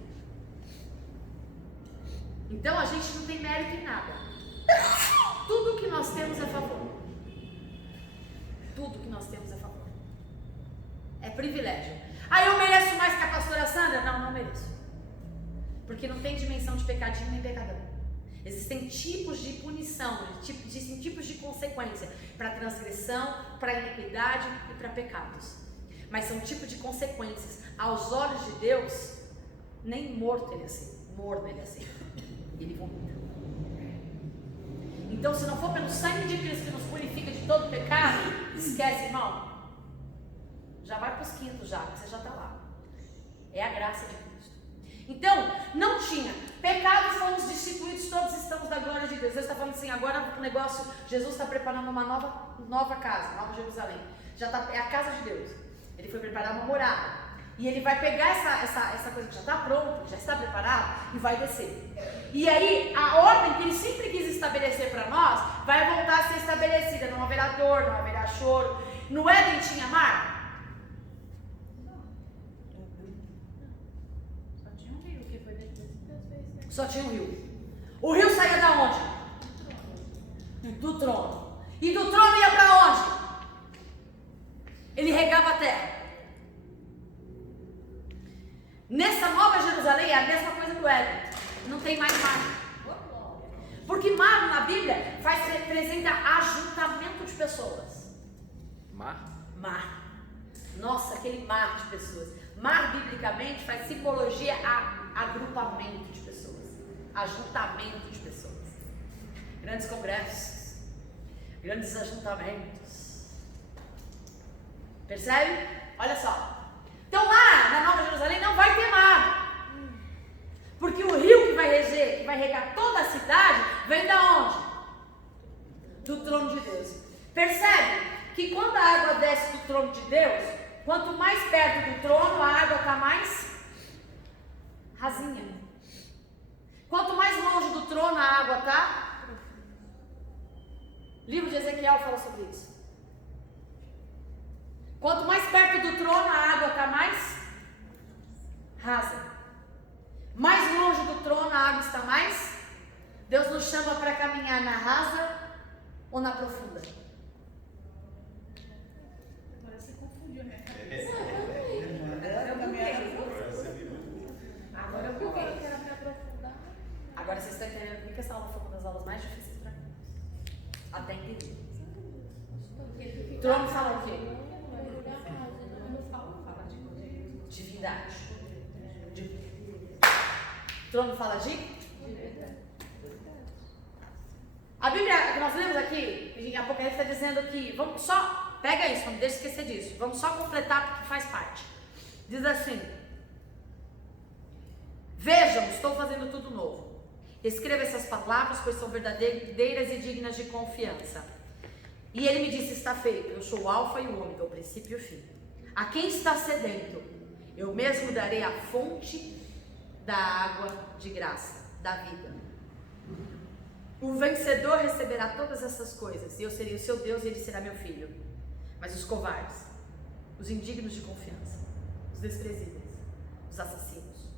Então a gente não tem mérito em nada. Tudo que nós temos é a favor. Tudo que nós temos é a favor. É privilégio. Eu mereço mais que a pastora Sandra? Não mereço. Porque não tem dimensão de pecadinho nem pecadão. Existem tipos de punição, existem tipos de consequência para transgressão, para iniquidade e para pecados. Mas são tipos de consequências. Aos olhos de Deus, nem morto ele é assim. Morno ele é assim. Ele vomita. Então, se não for pelo sangue de Cristo que nos purifica de todo pecado, esquece, irmão. Já vai para os quintos já, você já está lá. É a graça de Cristo. Então, não tinha. Pecado, fomos destituídos, todos estamos da glória de Deus. Deus está falando assim, agora o negócio, Jesus está preparando uma nova casa, Nova Jerusalém. É a casa de Deus. Ele foi preparar uma morada. E ele vai pegar essa coisa que já está pronta, já está preparada, e vai descer. E aí, a ordem que ele sempre quis estabelecer para nós, vai voltar a ser estabelecida. Não haverá dor, não haverá choro. No Éden tinha mar? Só tinha um rio. O rio saía da onde? Do trono. E do trono ia para onde? Ele regava a terra. Nessa Nova Jerusalém é a mesma coisa do Éden. Não tem mais mar. Porque mar na Bíblia representa ajuntamento de pessoas. Mar. Nossa, aquele mar de pessoas. Mar, biblicamente, faz simbologia a agrupamento de pessoas. Ajuntamento de pessoas. Grandes congressos. Grandes ajuntamentos. Percebe? Olha só. Então lá na Nova Jerusalém não vai ter mar. Porque o rio que vai regar toda a cidade, vem da onde? Do trono de Deus. Percebe que quando a água desce do trono de Deus, quanto mais perto do trono, a água está mais rasinha. Quanto mais longe do trono a água está, o livro de Ezequiel fala sobre isso. Quanto mais perto do trono a água está mais rasa. Mais longe do trono a água está mais. Deus nos chama para caminhar na rasa ou na profunda. Agora você confundiu, né? Agora eu buguei. Agora vocês estão entendendo por que essa aula foi uma das aulas mais difíceis para mim. Até entender. Trono fala o quê? Divindade. Trono fala de? A Bíblia que nós lemos aqui, em Apocalipse, está dizendo que, vamos só, pega isso, não deixa esquecer disso, vamos só completar porque faz parte. Diz assim: vejam, estou fazendo tudo novo. Escreva essas palavras, pois são verdadeiras e dignas de confiança. E ele me disse, está feito, eu sou o alfa e o ômega, o princípio e o fim. A quem está sedento, eu mesmo darei a fonte da água de graça, da vida. O vencedor receberá todas essas coisas, e eu serei o seu Deus e ele será meu filho. Mas os covardes, os indignos de confiança, os desprezíveis, os assassinos,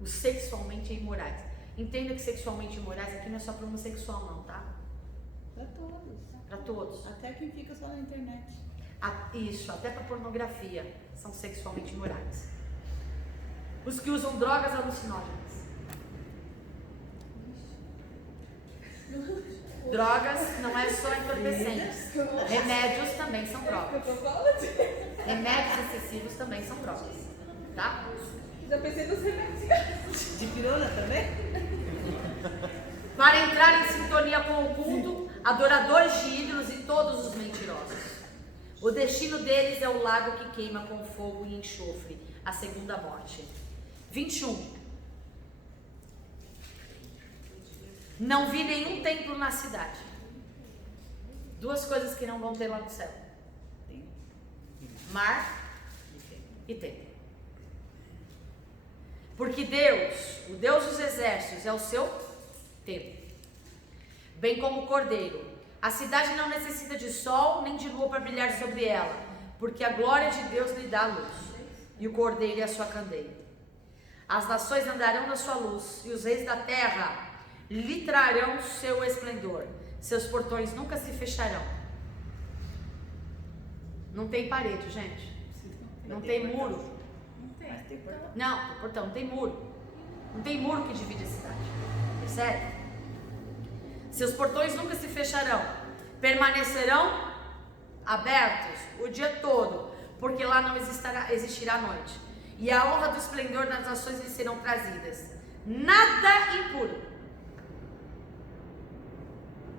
os sexualmente imorais. Entenda que sexualmente imorais aqui não é só para homossexual não, tá? Para todos. Para todos. Até quem fica só na internet. Isso, até para pornografia são sexualmente imorais. Os que usam drogas alucinógenas. Drogas não é só entorpecentes. Remédios também são drogas. Remédios excessivos também são drogas. Tá? Já pensei nos remédios. De pirona também? Para entrar em sintonia com o culto, adoradores de ídolos e todos os mentirosos. O destino deles é o lago que queima com fogo e enxofre, a segunda morte. 21. Não vi nenhum templo na cidade. Duas coisas que não vão ter lá no céu: mar e templo. Porque Deus, o Deus dos exércitos, é o seu templo, bem como o Cordeiro. A cidade não necessita de sol nem de lua para brilhar sobre ela, porque a glória de Deus lhe dá luz, e o Cordeiro é a sua candeia. As nações andarão na sua luz, e os reis da terra lhe trarão seu esplendor. Seus portões nunca se fecharão. Não tem parede, gente. Não tem muro. Mas tem portão. Não, tem portão, não tem muro. Não tem muro que divide a cidade. Percebe? Seus portões nunca se fecharão. Permanecerão abertos o dia todo, porque lá não existirá noite. E a honra do esplendor das nações lhe serão trazidas. Nada impuro.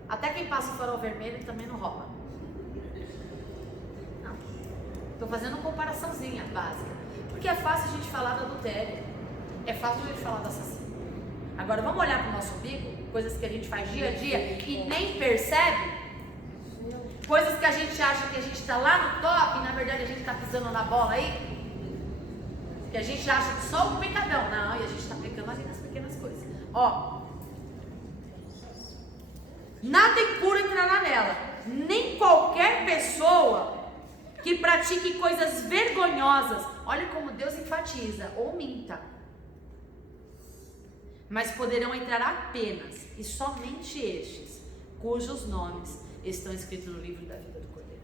Até quem passa o farol vermelho também não rouba. Não. Estou fazendo uma comparaçãozinha básica. Porque é fácil a gente falar do adultério. É fácil a gente falar do assassino. Agora vamos olhar para o nosso umbigo, coisas que a gente faz dia a dia e nem percebe. Coisas que a gente acha que a gente está lá no top e na verdade a gente está pisando na bola aí. Que a gente acha que só o pecadão. Não, e a gente está pecando ali nas pequenas coisas. Ó. Nada impuro entrará nela. Nem qualquer pessoa que pratique coisas vergonhosas. Olha como Deus enfatiza. Ou minta. Mas poderão entrar apenas e somente estes, cujos nomes estão escritos no livro da vida do Cordeiro.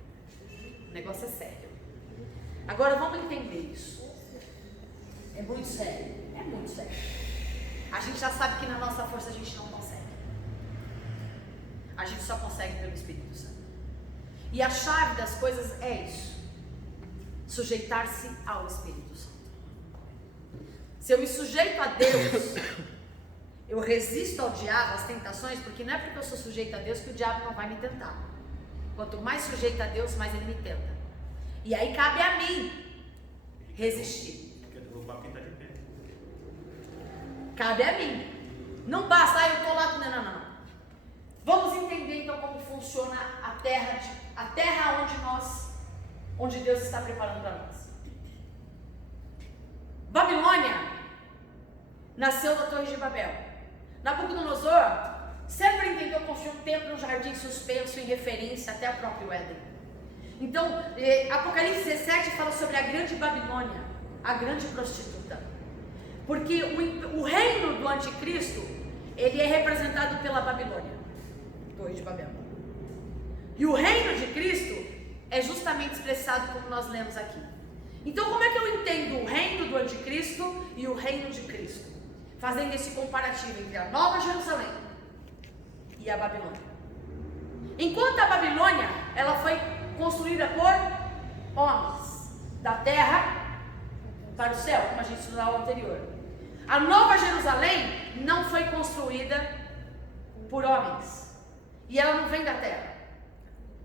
O negócio é sério. Agora vamos entender isso. É muito sério. É muito sério. A gente já sabe que na nossa força a gente não consegue. A gente só consegue pelo Espírito Santo. E a chave das coisas é isso: sujeitar-se ao Espírito Santo. Se eu me sujeito a Deus, eu resisto ao diabo, às tentações, porque não é porque eu sou sujeito a Deus que o diabo não vai me tentar. Quanto mais sujeito a Deus, mais ele me tenta. E aí cabe a mim resistir. Quer derrubar quem está de pé. Cabe a mim. Não basta, eu estou lá. Não. Vamos entender então como funciona a terra onde Deus está preparando para nós. Babilônia nasceu da Torre de Babel. Nabucodonosor sempre tentou construir um templo, um jardim suspenso em referência até o próprio Éden. Então, Apocalipse 17 fala sobre a grande Babilônia, a grande prostituta. Porque o reino do anticristo, ele é representado pela Babilônia, Torre de Babel. E o reino de Cristo é justamente expressado como nós lemos aqui. Então, como é que eu entendo o reino do anticristo e o reino de Cristo? Fazendo esse comparativo entre a Nova Jerusalém e a Babilônia. Enquanto a Babilônia, ela foi construída por homens, da terra para o céu, como a gente estudou no anterior. A Nova Jerusalém não foi construída por homens. E ela não vem da terra,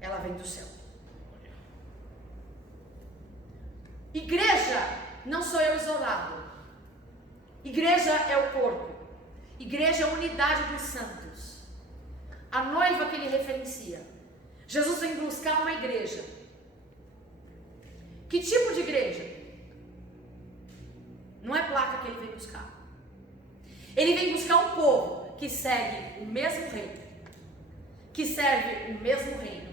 ela vem do céu. Igreja não sou eu isolado. Igreja é o corpo. Igreja é a unidade dos santos. A noiva que ele referencia. Jesus vem buscar uma igreja. Que tipo de igreja? Não é placa que ele vem buscar. Ele vem buscar um povo que segue o mesmo rei, que serve o mesmo reino,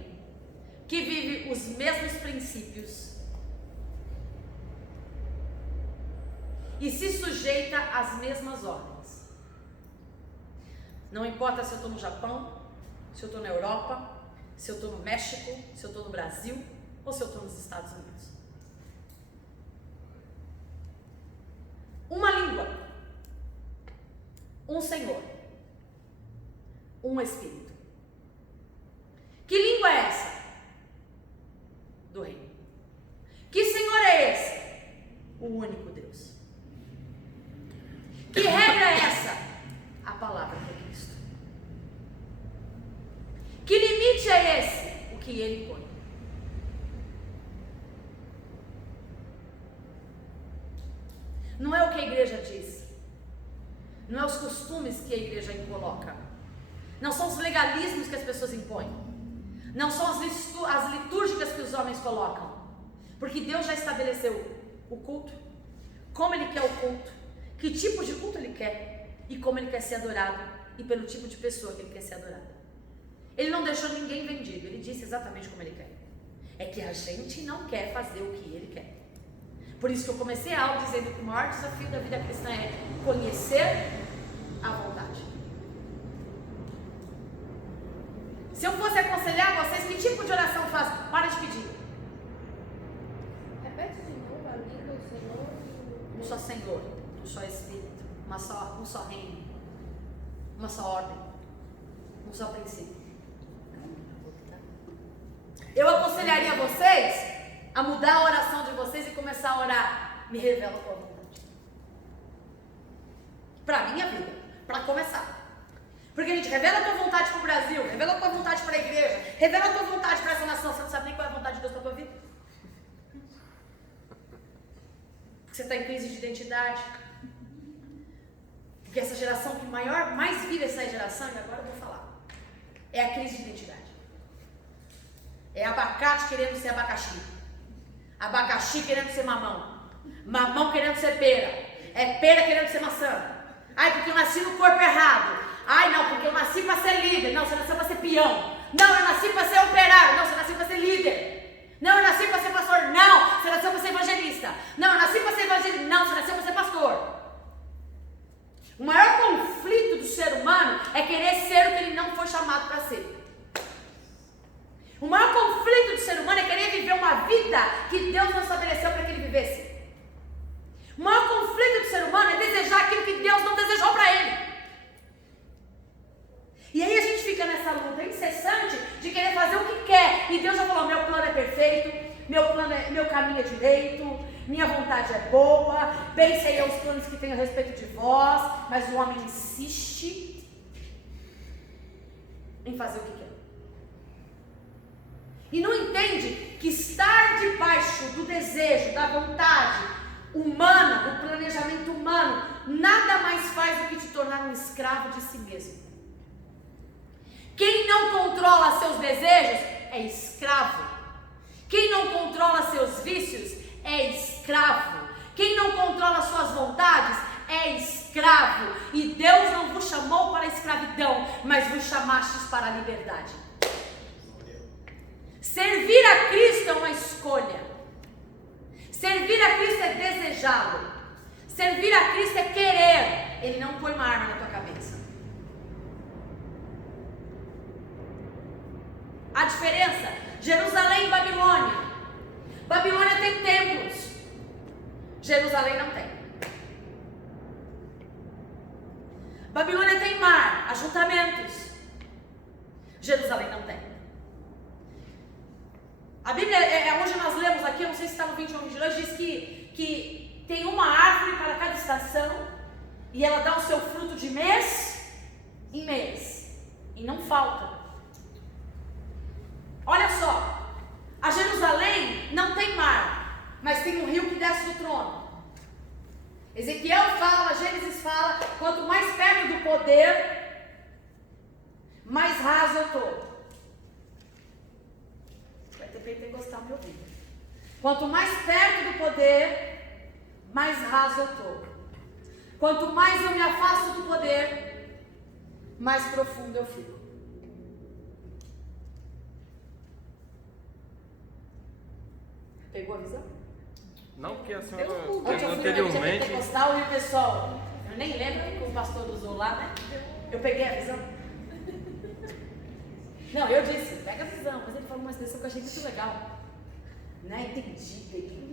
que vive os mesmos princípios e se sujeita às mesmas ordens. Não importa se eu estou no Japão, se eu estou na Europa, se eu estou no México, se eu estou no Brasil ou se eu estou nos Estados Unidos. Uma língua, um Senhor, um Espírito. Que língua é essa? Do reino. Que Senhor é esse? O único Deus. Que regra é essa? A palavra que é Cristo. Que limite é esse? O que ele põe. Não é o que a igreja diz. Não é os costumes que a igreja coloca. Não são os legalismos que as pessoas impõem. Não são as litúrgicas que os homens colocam. Porque Deus já estabeleceu o culto, como Ele quer o culto, que tipo de culto Ele quer e como Ele quer ser adorado e pelo tipo de pessoa que Ele quer ser adorado. Ele não deixou ninguém vendido, Ele disse exatamente como Ele quer. É que a gente não quer fazer o que Ele quer. Por isso que eu comecei a aula dizendo que o maior desafio da vida cristã é conhecer a vontade. Se eu fosse aconselhar vocês, que tipo de oração faz? Para de pedir. Repete de novo a língua, o Senhor. Um só Senhor, um só Espírito, um só reino, uma só ordem, um só princípio. Eu aconselharia vocês a mudar a oração de vocês e começar a orar. Me revela a tua vontade. Para a minha vida, para começar. Porque a gente revela a tua vontade para o Brasil, revela a tua vontade para a igreja, revela a tua vontade para essa nação. Você não sabe nem qual é a vontade de Deus para a tua vida. Porque você está em crise de identidade. Porque essa geração que mais vive essa geração, e agora eu vou falar, é a crise de identidade. É abacate querendo ser abacaxi. Abacaxi querendo ser mamão. Mamão querendo ser pera. É pera querendo ser maçã. Ai, porque eu nasci no corpo errado. Ai, não, porque eu nasci para ser líder. Não, você nasceu para ser peão. Não, eu nasci para ser operário. Não, você nasceu para ser líder. Não, eu nasci para ser pastor. Não, você nasceu para ser evangelista. Não, eu nasci para ser evangelista. Não, você nasceu para ser pastor. O maior conflito do ser humano é querer ser o que ele não foi chamado para ser. O maior conflito do ser humano é querer viver uma vida que Deus não estabeleceu para que ele vivesse. O maior conflito do ser humano é desejar aquilo que Deus não desejou para ele. E aí a gente fica nessa luta incessante de querer fazer o que quer. E Deus já falou, meu plano é perfeito, meu caminho é direito, minha vontade é boa, bem sei os planos que tenho a respeito de vós, mas o homem insiste em fazer o que quer. E não entende que estar debaixo do desejo, da vontade humana, do planejamento humano, nada mais faz do que te tornar um escravo de si mesmo. Quem não controla seus desejos é escravo. Quem não controla seus vícios é escravo. Quem não controla suas vontades é escravo. E Deus não vos chamou para a escravidão, mas vos chamastes para a liberdade. Servir a Cristo é uma escolha. Servir a Cristo é desejá-lo. Servir a Cristo é querer. Ele não põe uma arma na tua cabeça. A diferença, Jerusalém e Babilônia. Babilônia tem templos, Jerusalém não tem. Babilônia tem mar, ajuntamentos, Jerusalém não tem. A Bíblia, onde nós lemos aqui, eu não sei se está no 21 ou 22, diz que tem uma árvore para cada estação e ela dá o seu fruto de mês em mês e não falta. Olha só, a Jerusalém não tem mar, mas tem um rio que desce do trono. Ezequiel fala, Gênesis fala, quanto mais perto do poder, mais raso eu estou. Vai ter pentecostal me ouvindo. Quanto mais perto do poder, mais raso eu estou. Quanto mais eu me afasto do poder, mais profundo eu fico. Pegou a visão? Não, porque a senhora Ontem eu fui na igreja anteriormente. pentecostal e o pessoal, eu nem lembro o que o pastor usou lá, né? Eu peguei a visão. Não, eu disse, pega a visão, mas ele falou uma expressão que eu achei muito legal. Né? Entendi.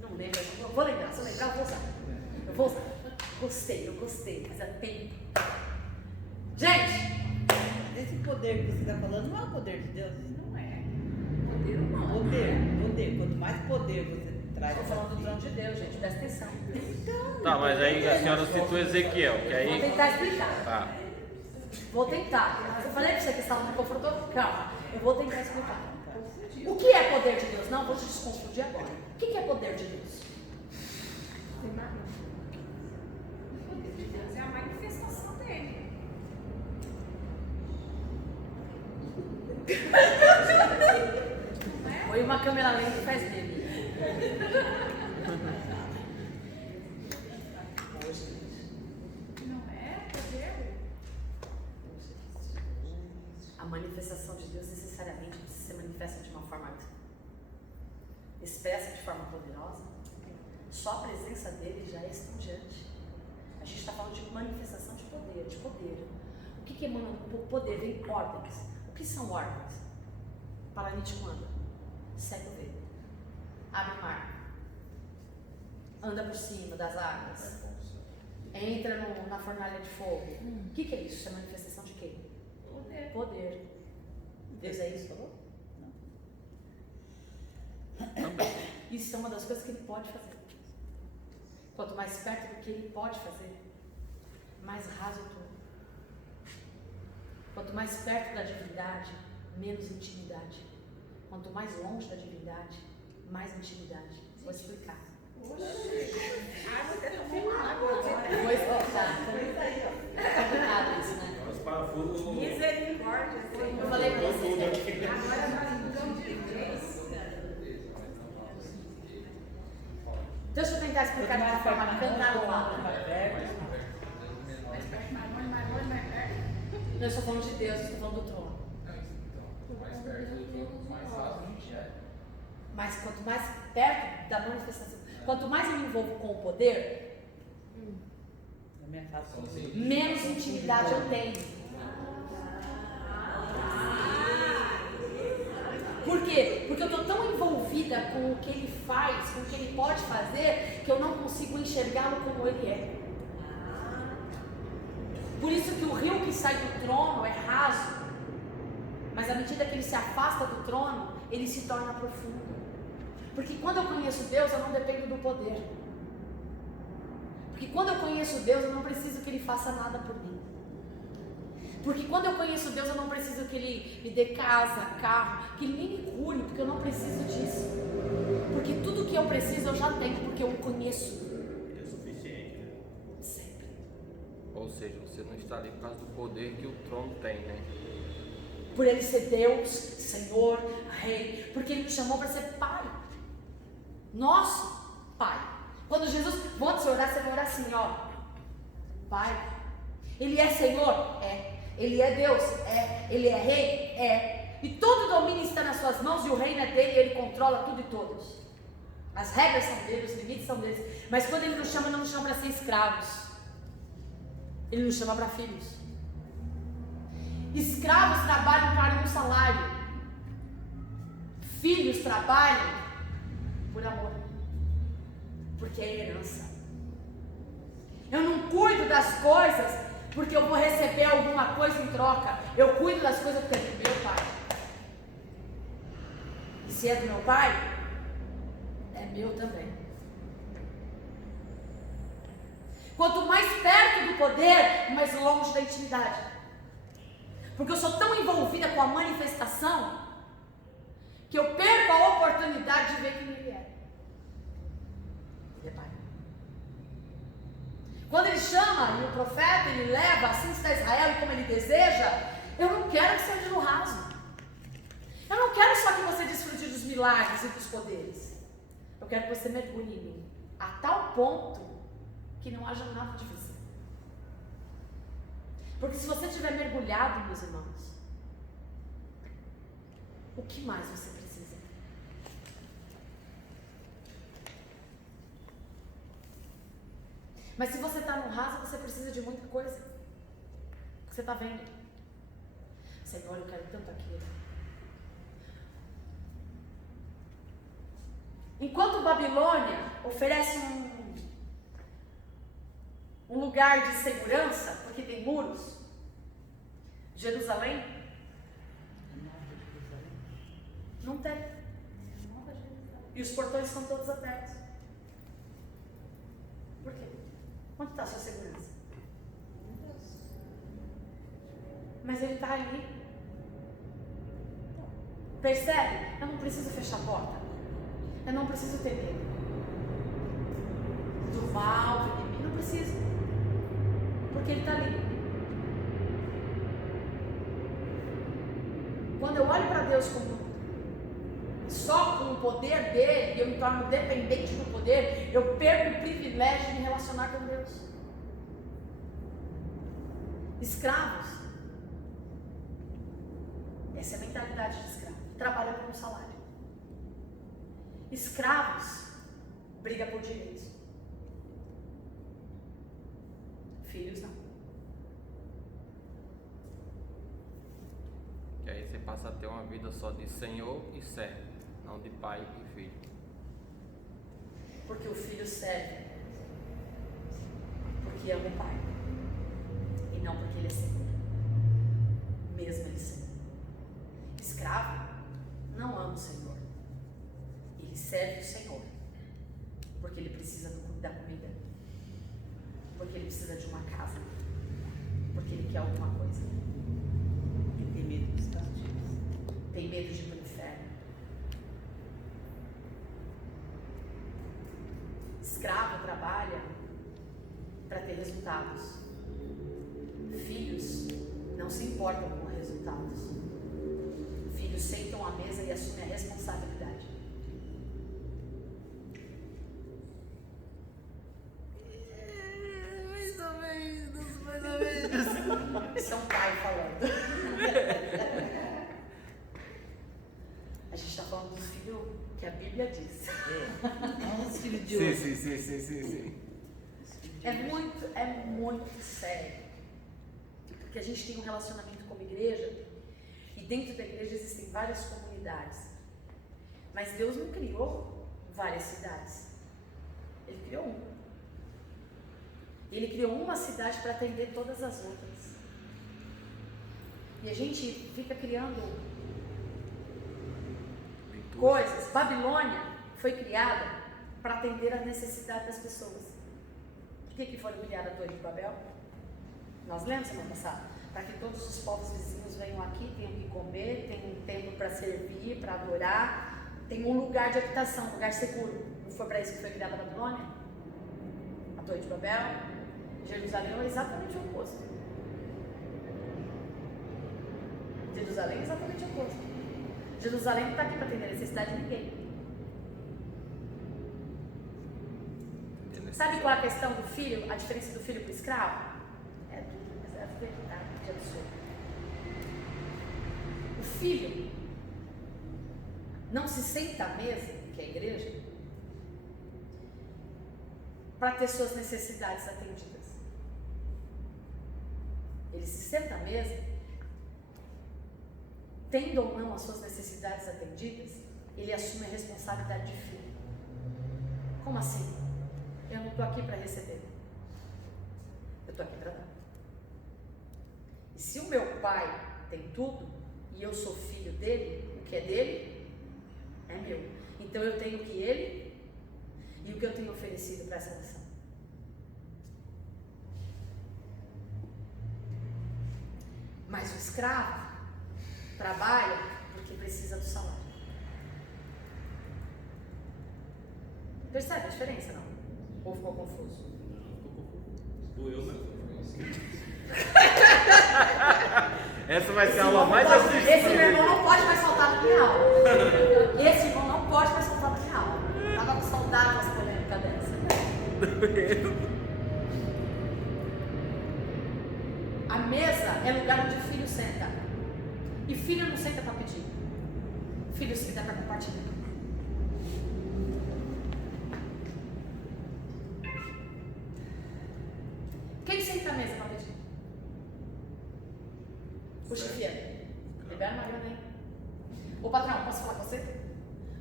Não lembro, eu vou lembrar, se eu lembrar, eu vou usar. Eu gostei, mas é tempo. Gente! Esse poder que você está falando não é o poder de Deus? Não é. Poder humano. Poder. Quanto mais poder você traz. Estou falando do trono de Deus, gente, presta atenção. Tá, mas aí a senhora citou Ezequiel, que Vou aí. tentar explicar. Tá. Vou tentar. Eu falei pra você que estava me confrontou. Calma, eu vou tentar explicar. O que é poder de Deus? Não, vou te desconfundir agora. O que é poder de Deus? O poder de Deus é a manifestação dele. Foi uma câmera lenta que faz dele. Não é poder? A manifestação de Deus necessariamente precisa ser manifesta de uma forma expressa, de forma poderosa. Só a presença dele já é estonteante. A gente está falando de manifestação de poder, O que emana o poder? Vem ordens. O que são ordens? Paralítico anda, cego vê, abre o mar, anda por cima das águas, entra na fornalha de fogo. O que é isso? Isso é manifestação de quê? Poder. Deus é isso, falou? Não. Isso é uma das coisas que ele pode fazer. Quanto mais perto do que ele pode fazer, mais raso eu estou. Quanto mais perto da divindade, menos intimidade. Quanto mais longe da divindade, mais intimidade. Vou explicar. Água até tomou uma água. Vou explicar. É complicado isso, né? Os parafusos. Misericórdia. Eu falei pra vocês. Agora nós mudamos de vez. Deixa eu tentar explicar de uma forma cantarolada. Mais perto. Não estou falando de Deus, estou falando do trono. Mais perto do trono, mais raso a gente é. Mas quanto mais perto da manifestação, quanto mais eu me envolvo com o poder, Eu me afasto. menos intimidade eu tenho. Por quê? Porque eu estou tão envolvida com o que ele faz, com o que ele pode fazer, que eu não consigo enxergá-lo como ele é. Por isso que o rio que sai do trono é raso, mas à medida que ele se afasta do trono, ele se torna profundo. Porque quando eu conheço Deus, eu não dependo do poder. Porque quando eu conheço Deus, eu não preciso que ele faça nada por mim. Porque quando eu conheço Deus, eu não preciso que ele me dê casa, carro, que ele nem me cure, porque eu não preciso disso. Porque tudo que eu preciso eu já tenho, porque eu o conheço. É suficiente, né? Sempre. Ou seja, você não está ali por causa do poder que o trono tem, né? Por ele ser Deus, Senhor, Rei, porque ele me chamou para ser Pai. Nosso Pai. Quando Jesus, antes de orar, você vai orar assim, ó. Pai. Ele é Senhor? É. Ele é Deus? É. Ele é Rei? É. E todo domínio está nas suas mãos e o reino é dele e ele controla tudo e todos. As regras são dele, os limites são deles. Mas quando ele nos chama, não nos chama para ser escravos. Ele nos chama para filhos. Escravos trabalham para um salário. Filhos trabalham por amor. Porque é herança. Eu não cuido das coisas porque eu vou receber alguma coisa em troca. Eu cuido das coisas porque é do meu pai. E se é do meu pai, é meu também. Quanto mais perto do poder, mais longe da intimidade. Porque eu sou tão envolvida com a manifestação que eu perco a oportunidade de ver quem ele é. Ele é pai. chama e o profeta ele leva, assim está Israel e como ele deseja, eu não quero que seja no raso. Eu não quero só que você desfrute dos milagres e dos poderes. Eu quero que você mergulhe em mim, a tal ponto que não haja nada de você. Porque se você tiver mergulhado, meus irmãos, o que mais você precisa? Mas se você está no raso, você precisa de muita coisa. Você está vendo? Senhor, eu quero tanto aquilo. Enquanto Babilônia oferece um lugar de segurança, porque tem muros, Jerusalém não tem. E os portões são todos abertos. Por quê? Onde está a sua segurança? Mas ele está ali. Percebe? Eu não preciso fechar a porta. Eu não preciso ter medo do mal, do inimigo. Não preciso. Porque ele está ali. Quando eu olho para Deus só com o poder dele, e eu me torno dependente do poder, eu perco o privilégio de me relacionar com Deus. Escravos. Essa é a mentalidade de escravo. Trabalha por um salário. Escravos briga por direitos. Filhos não. E aí você passa a ter uma vida só de senhor e servo, não de pai e filho. Porque o filho serve porque ama o pai e não porque ele é senhor, mesmo ele sendo. Escravo não ama o Senhor, ele serve o Senhor porque ele precisa da comida, porque ele precisa de uma casa, porque ele quer alguma coisa. E tem medo dos castigos. Tem medo de ir para o inferno. Escravo trabalha para ter resultados. Filhos não se importam com resultados. Filhos sentam à mesa e assumem a responsabilidade. Mais ou menos. Isso é um pai falando. A gente está falando do filho que a Bíblia diz. Não os filhos de hoje. Sim. É muito sério. Porque a gente tem um relacionamento como igreja, e dentro da igreja existem várias comunidades. Mas Deus não criou várias cidades. Ele criou uma. Ele criou uma cidade para atender todas as outras. E a gente fica criando coisas. Babilônia foi criada para atender a necessidade das pessoas. Por que foram criadas a Torre de Babel? Nós lemos semana passada. Para que todos os povos vizinhos venham aqui, tenham que comer, tenham um templo para servir, para adorar, tem um lugar de habitação, um lugar seguro. Não foi para isso que foi criada a Babilônia? A Torre de Babel? Jerusalém é exatamente o oposto. Jerusalém é exatamente o oposto. Jerusalém não está aqui para atender a necessidade de ninguém. Sabe qual é a questão do filho? A diferença do filho para o escravo? É tudo, mas é verdade, de absurdo. O filho não se senta à mesa, que é a igreja, para ter suas necessidades atendidas. Ele se senta à mesa, tendo ou não as suas necessidades atendidas, ele assume a responsabilidade de filho. Como assim? Eu não estou aqui para receber. Eu estou aqui para dar. E se o meu pai tem tudo, e eu sou filho dele, o que é dele, é meu. Então eu tenho o que ele, e o que eu tenho oferecido para essa nação. Mas o escravo trabalha porque precisa do salário. Percebe a diferença, não? Ou ficou confuso? Doeu, né? Essa vai ser a aula mais assistida. Esse meu irmão não pode mais faltar na minha aula. Esse irmão não pode mais faltar na minha aula. Tava com saudade das polêmicas dessa. A mesa é lugar onde o filho senta. E filho não senta para pedir. Filho senta para compartilhar. Quem senta à mesa para pedir? O chefe. Libera uma grana aí. Ô patrão, posso falar com você?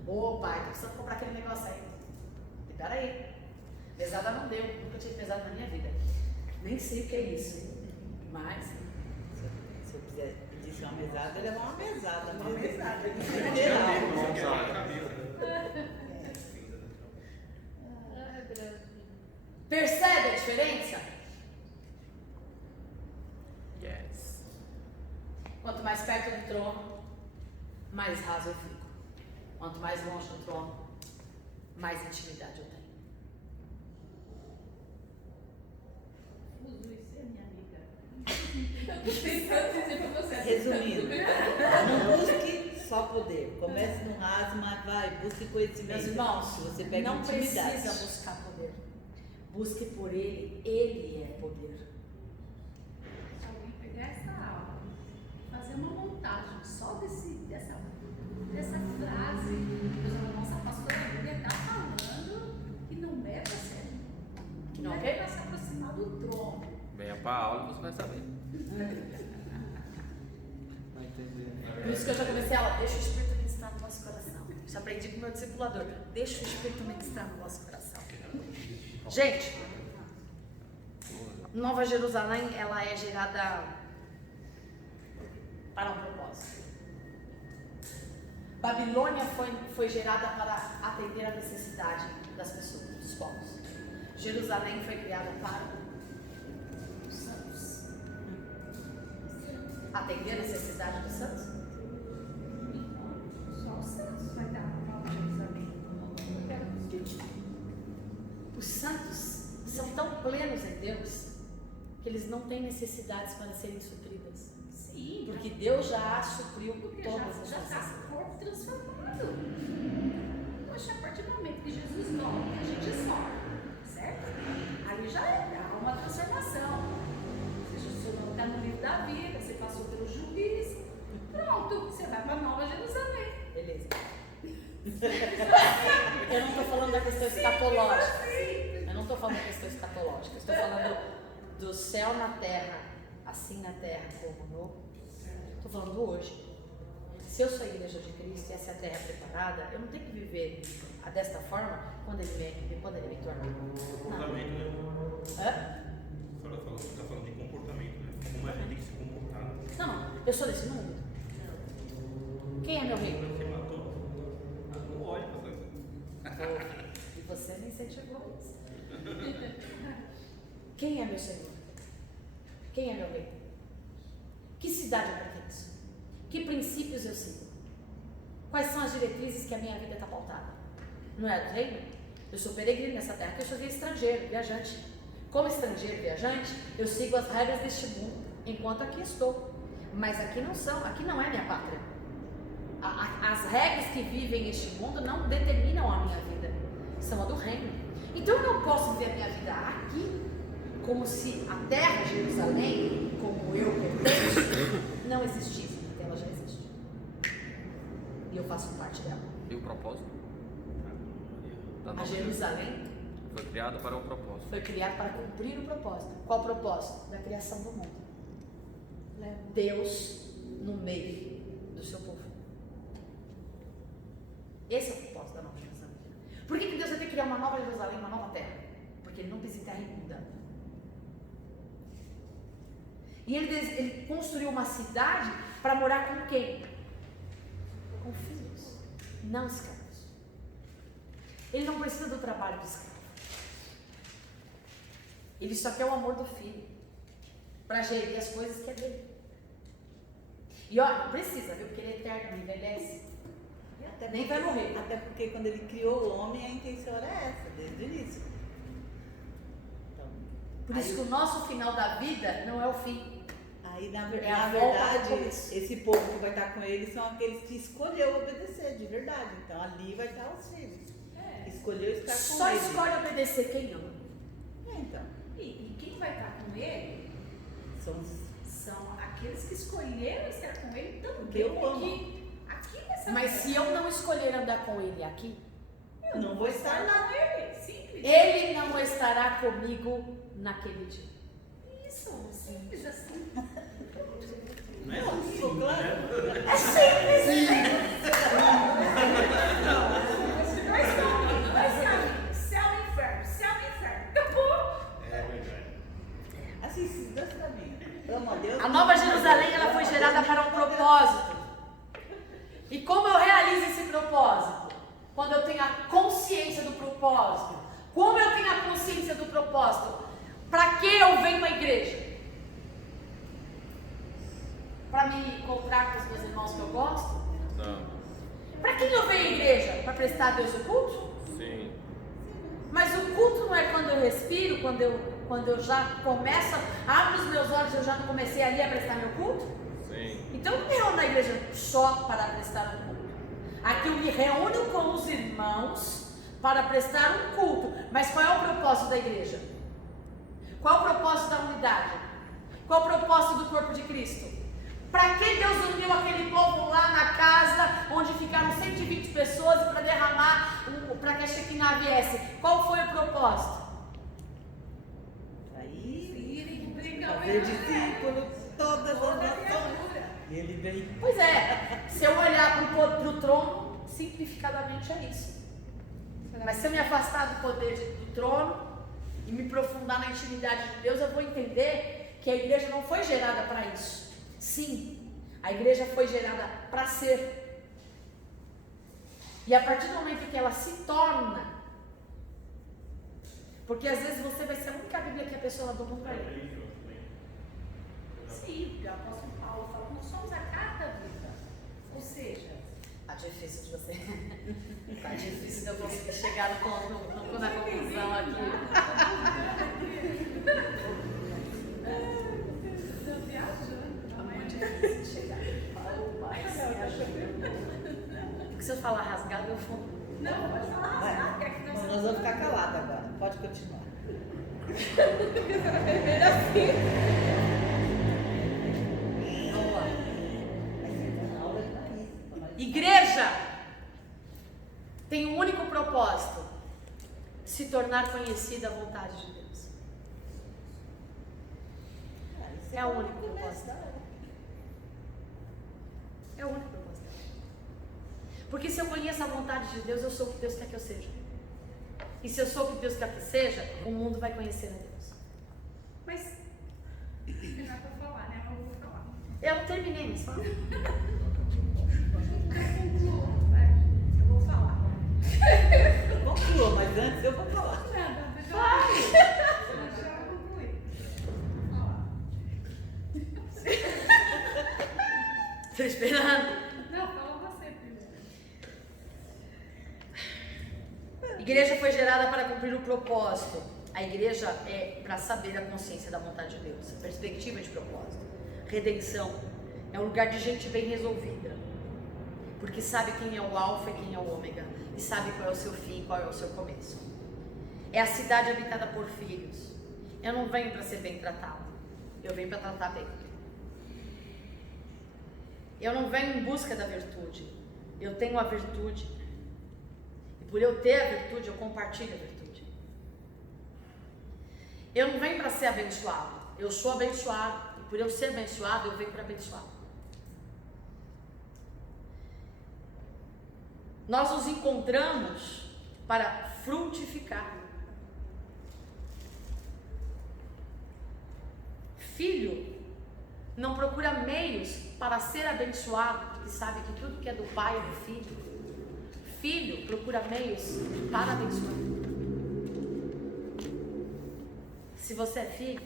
Ô pai, tô precisando comprar aquele negócio aí. Libera aí. Mesada não deu, nunca tive mesada na minha vida. Nem sei o que é isso. Mas. Se eu quiser pedir uma mesada, ele é uma mesada. Uma mesada. Percebe a diferença? Yes. Quanto mais perto do trono, mais raso eu fico. Quanto mais longe do trono, mais intimidade eu tenho. Isso é minha amiga. Eu tô pensando dizer pra você. Resumindo, não busque só poder. Comece no raso, mas vai, busque conhecimento. Meus irmãos, Se você pega não intimidade. precisa buscar poder. Busque por ele é poder. Se alguém pegar essa aula, fazer uma montagem só dessa frase, nossa pastora Bíblia está falando que não é para ser, que não é para se aproximar do trono. Venha pra aula e você vai saber. Vai entender. Por isso que eu já comecei a aula, deixa o Espírito ministrar no vosso coração. Já aprendi com o meu discipulador, deixa o Espírito ministrar no vosso coração. Gente, Nova Jerusalém, ela é gerada para um propósito. Babilônia foi gerada para atender a necessidade das pessoas, dos povos. Jerusalém foi criada para os santos. Atender a necessidade dos santos? Só os santos vai dar uma Nova Jerusalém. Os santos são tão plenos em Deus que eles não têm necessidades para serem supridas. Sim, Porque Deus já supriu porque todas as já está necessidades. o corpo transformado. Poxa, a partir do momento que Jesus morre, a gente sobe, certo? Aí já há uma transformação. Seja, o seu nome está no livro da vida, você passou pelo juízo, pronto, você vai para Nova Jerusalém. Beleza. Eu não estou falando da questão escatológica. Eu não estou falando da questão escatológica. Estou falando do céu na terra, assim na terra como no. Estou falando hoje. Se eu sou a igreja de Cristo e essa é a terra preparada, eu não tenho que viver desta forma quando ele me tornar. Comportamento, né? Hã? A senhora está falando de comportamento, né? Como a gente tem que se comportar. Não, eu sou desse mundo. Quem é meu rei? Você matou? Não olha pra você. E você me incentivou isso. Quem é meu Senhor? Quem é meu rei? Que cidade eu pertenço? Que princípios eu sigo? Quais são as diretrizes que a minha vida está pautada? Não é do reino? Eu sou peregrino nessa terra, porque eu sou estrangeiro, viajante. Como estrangeiro, viajante, eu sigo as regras deste mundo, enquanto aqui estou. Mas aqui não é minha pátria. As regras que vivem neste mundo não determinam a minha vida, são a do reino. Então eu não posso viver a minha vida aqui como se a terra Jerusalém, como eu pertenço, não existisse, porque ela já existe. E eu faço parte dela. E o propósito? Da A nova Jerusalém foi criada para um propósito. foi criada para cumprir o propósito. Qual o propósito? Da criação do mundo. Deus no meio do seu povo. Esse é o propósito da Nova Jerusalém. Por que Deus vai ter que criar uma nova Jerusalém, uma nova terra? Porque ele não pisa em terra imunda. E ele construiu uma cidade para morar com quem? Com filhos, não escravos. Ele não precisa do trabalho do escravo. Ele só quer o amor do filho para gerir as coisas que é dele. E olha, não precisa, viu? Porque ele é eterno, não envelhece. Nem vai morrer. Até porque quando ele criou o homem, a intenção era essa, desde o início. Então, Por isso que o nosso final da vida não é o fim. Aí, na É a volta verdade, do começo. esse povo que vai estar com ele são aqueles que escolheu obedecer, de verdade. Então, ali vai estar os filhos. Escolheu estar com Só ele. escolhe obedecer quem ama. Então, E quem vai estar com ele são os... são aqueles que escolheram estar com ele também. Porque eu amo. Aqui nessa Mas terra. se eu não escolher andar com ele aqui, Eu não vou estar lá. com ele. Simples. ele não estará comigo naquele dia. Isso, simples assim. Não é Não, assim, sou claro. né? É simples. Dois caminhos, céu e inferno. Acabou. É verdade. Assim, esses dois caminhos. Amo a Deus. A Nova Jerusalém, ela foi gerada para um propósito. E como eu realizo esse propósito? Quando eu tenho a consciência do propósito. Como eu tenho a consciência do propósito? Para que eu venho à igreja? Para me encontrar com os meus irmãos que eu gosto? Não. Para quem eu venho à igreja? Para prestar a Deus o culto? Sim. Mas o culto não é quando eu respiro, quando eu já começo, abro os meus olhos, eu já não comecei ali a prestar meu culto? Sim. Então eu não me reúno na igreja só para prestar um culto. Aqui eu me reúno com os irmãos para prestar um culto. Mas qual é o propósito da igreja? Qual é o propósito da unidade? Qual é o propósito do corpo de Cristo? Para que Deus uniu aquele povo lá na casa onde ficaram 120 pessoas para derramar, para que a Shekinah viesse? Qual foi o propósito? Aí, Brincam fazer discípulos, todas as nações. E ele vem. Pois é, se eu olhar para o trono, simplificadamente é isso. Mas se eu me afastar do poder do trono e me aprofundar na intimidade de Deus, eu vou entender que a igreja não foi gerada para isso. Sim, a igreja foi gerada para ser. E a partir do momento que ela se torna, porque às vezes você vai ser a única Bíblia que a pessoa do mundo vai ler. Sim, porque o apóstolo Paulo fala, não somos a carta viva. Ou seja, Tá difícil de você. Tá difícil de eu conseguir chegar na conclusão aqui. estou viajando. Tá muito difícil de chegar. Porque se eu falar rasgado, eu fundo. Não, pode falar, Vai. sabe? Que aqui Nós vamos ficar calados agora. Pode continuar. Vamos lá. A aula é pra isso. Mas... Igreja tem um único propósito: se tornar conhecida a vontade de Deus. isso É o único começo propósito. da aula. É o único propósito. Porque se eu conheço a vontade de Deus, eu sou o que Deus quer que eu seja. E se eu sou o que Deus quer que seja, o mundo vai conhecer a Deus. Mas, não é pra falar, né? Mas eu vou falar. Eu terminei, mas fala. Eu vou falar. Conclua, mas antes eu vou falar. Vai! Deixa eu concluir. Tô esperando. Não, fala você primeiro. Igreja foi gerada para cumprir o propósito. A igreja é para saber a consciência da vontade de Deus, perspectiva de propósito. Redenção é um lugar de gente bem resolvida, porque sabe quem é o alfa e quem é o ômega, e sabe qual é o seu fim e qual é o seu começo. É a cidade habitada por filhos. Eu não venho para ser bem tratado, eu venho para tratar bem. Eu não venho em busca da virtude, eu tenho a virtude. E por eu ter a virtude, eu compartilho a virtude. Eu não venho para ser abençoado, eu sou abençoado. E por eu ser abençoado, eu venho para abençoar. Nós nos encontramos para frutificar. Filho não procura meios para ser abençoado, porque sabe que tudo que é do pai é do filho. Filho procura meios para abençoar. Se você é filho,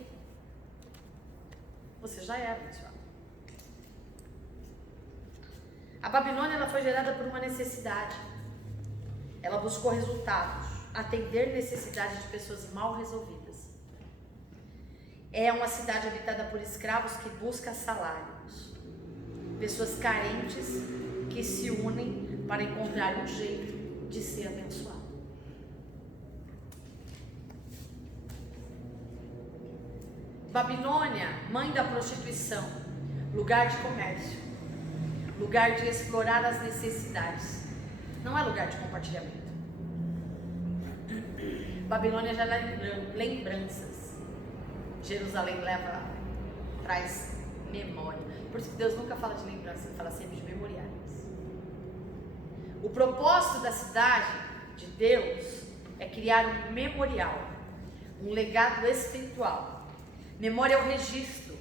você já é abençoado. A Babilônia ela foi gerada por uma necessidade. Ela buscou resultados, atender necessidades de pessoas mal resolvidas. É uma cidade habitada por escravos que buscam salários. Pessoas carentes que se unem para encontrar um jeito de ser abençoado. Babilônia, mãe da prostituição, lugar de comércio, lugar de explorar as necessidades, não é lugar de compartilhamento. Babilônia já é lembranças, Jerusalém traz memória. Por isso que Deus nunca fala de lembrança, ele fala sempre de memoriais. O propósito da cidade de Deus é criar um memorial, um legado espiritual. Memória é o registro,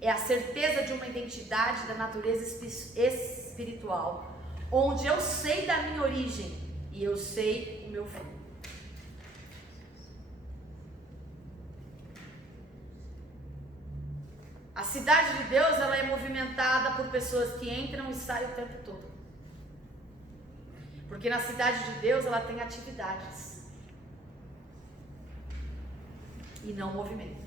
é a certeza de uma identidade da natureza espiritual, onde eu sei da minha origem e eu sei o meu fim. A cidade de Deus, ela é movimentada por pessoas que entram e saem o tempo todo. Porque na cidade de Deus, ela tem atividades e não movimento.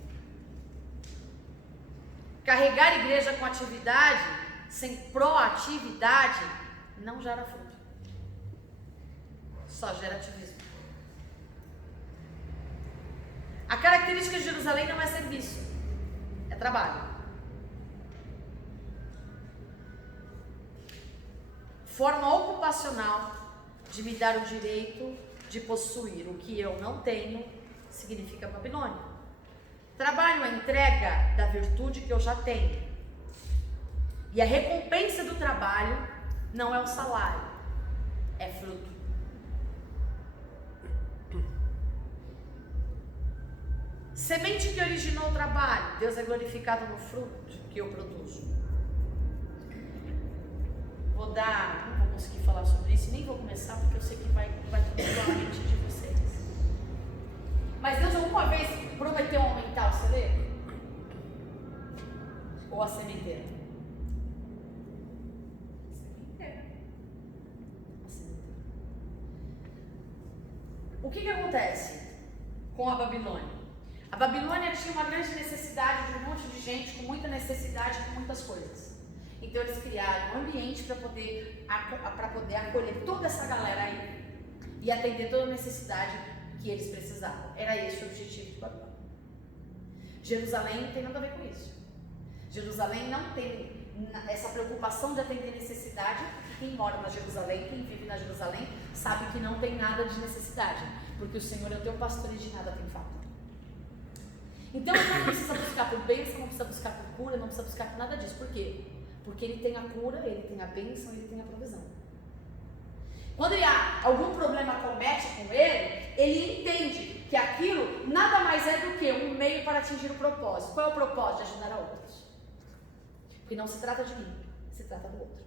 Carregar a igreja com atividade, sem proatividade, não gera fruto. Só gera ativismo. A característica de Jerusalém não é serviço, é trabalho. Forma ocupacional de me dar o direito de possuir o que eu não tenho, significa Babilônia. Trabalho a entrega da virtude que eu já tenho. E a recompensa do trabalho não é o salário, é fruto. Semente que originou o trabalho, Deus é glorificado no fruto que eu produzo. Não vou conseguir falar sobre isso, nem vou começar porque eu sei que vai tumultuar a mente de vocês. Mas Deus alguma vez prometeu aumentar o celeiro? Ou a sementeira? A sementeira. O que acontece com a Babilônia? A Babilônia tinha uma grande necessidade de um monte de gente com muita necessidade, com muitas coisas. Então eles criaram um ambiente para poder acolher toda essa galera aí e atender toda a necessidade que eles precisavam. Era esse o objetivo de Babilônia. Jerusalém não tem nada a ver com isso. Jerusalém não tem essa preocupação de atender necessidade. Quem mora na Jerusalém, quem vive na Jerusalém, sabe que não tem nada de necessidade, porque o Senhor é o teu pastor e de nada tem falta. Então ele não precisa buscar por bênção, não precisa buscar por cura, não precisa buscar por nada disso. Por quê? Porque ele tem a cura, ele tem a bênção, ele tem a provisão. Quando algum problema acomete com ele, ele entende que aquilo nada mais é do que um meio para atingir o propósito. Qual é o propósito? De ajudar a outros. Porque não se trata de mim, se trata do outro.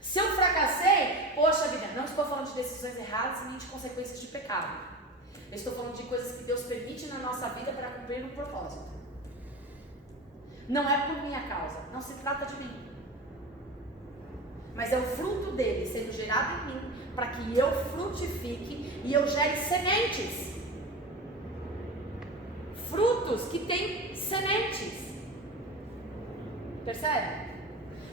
Se eu fracassei, poxa vida, não estou falando de decisões erradas nem de consequências de pecado. Eu estou falando de coisas que Deus permite na nossa vida para cumprir um propósito. Não é por minha causa, não se trata de mim. Mas é o fruto dele sendo gerado em mim para que eu frutifique e eu gere sementes. Frutos que têm sementes. Percebe?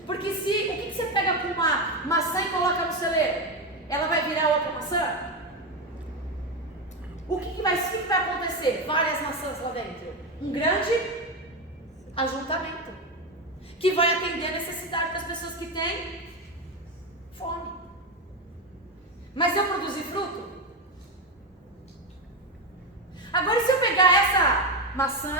Porque o que você pega com uma maçã e coloca no celeiro? Ela vai virar outra maçã? O que vai acontecer? Várias maçãs lá dentro. Um grande ajuntamento que vai atender a necessidade das pessoas que têm fome. Mas eu produzi fruto? Agora, se eu pegar essa maçã,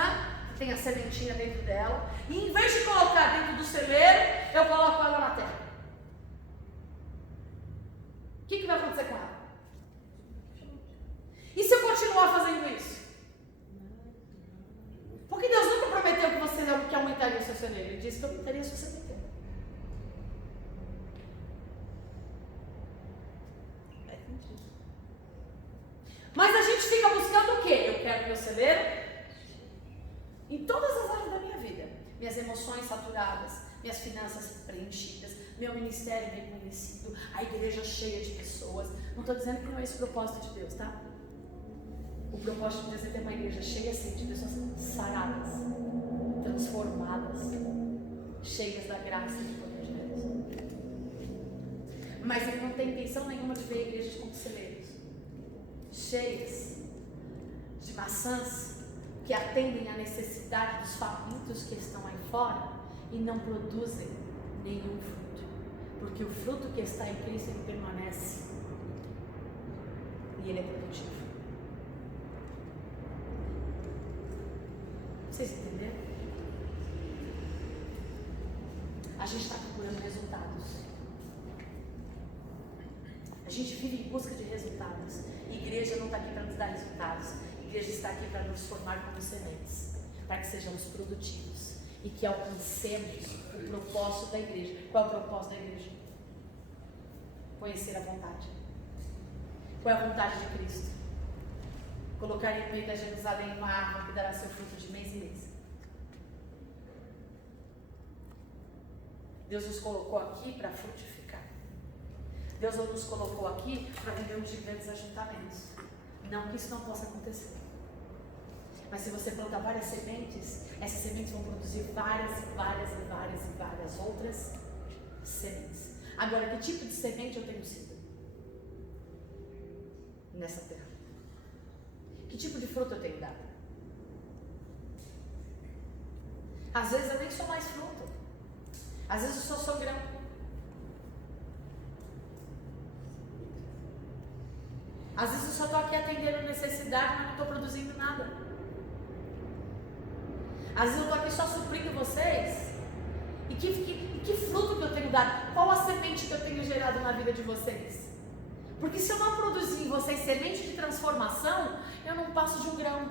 que tem a sementinha dentro dela, e em vez de colocar dentro do celeiro, eu coloco ela na terra, o que vai acontecer com ela? E se eu continuar fazendo isso? Porque Deus nunca prometeu que você não que aumentaria o seu celeiro. Ele disse que aumentaria a sua sementeira. Mas a gente fica buscando o quê? Eu quero meu celeiro em todas as áreas da minha vida. Minhas emoções saturadas, minhas finanças preenchidas, meu ministério bem conhecido, a igreja cheia de pessoas. Não estou dizendo que não é esse o propósito de Deus, tá? O propósito de Deus é ter uma igreja cheia assim, de pessoas saradas, transformadas, cheias da graça e do poder de Deus. Mas ele não tem intenção nenhuma de ver igrejas como celeiros, cheias de maçãs que atendem à necessidade dos famintos que estão aí fora e não produzem nenhum fruto, porque o fruto que está em Cristo ele permanece e ele é produtivo. Vocês entenderam? A gente está procurando resultados. A gente vive em busca de resultados. Igreja não está aqui para nos dar resultados. Igreja está aqui para nos formar como sementes, para que sejamos produtivos e que alcancemos o propósito da igreja. Qual é o propósito da igreja? Conhecer a vontade. Qual é a vontade de Cristo? Colocar em meio da Jerusalém uma árvore que dará seu fruto de mês em mês. Deus nos colocou aqui para frutificar. Deus nos colocou aqui para vivermos de grandes ajuntamentos. Não que isso não possa acontecer. Mas se você plantar várias sementes, essas sementes vão produzir várias outras sementes. Agora, que tipo de semente eu tenho sido nessa terra? Que tipo de fruto eu tenho dado? Às vezes eu nem sou mais fruto. Às vezes eu só sou grão. Às vezes eu só estou aqui atendendo necessidade, mas não estou produzindo nada. Às vezes eu estou aqui só suprindo vocês. E que fruto que eu tenho dado? Qual a semente que eu tenho gerado na vida de vocês? Porque se eu não produzir em vocês semente de transformação, eu não passo de um grão.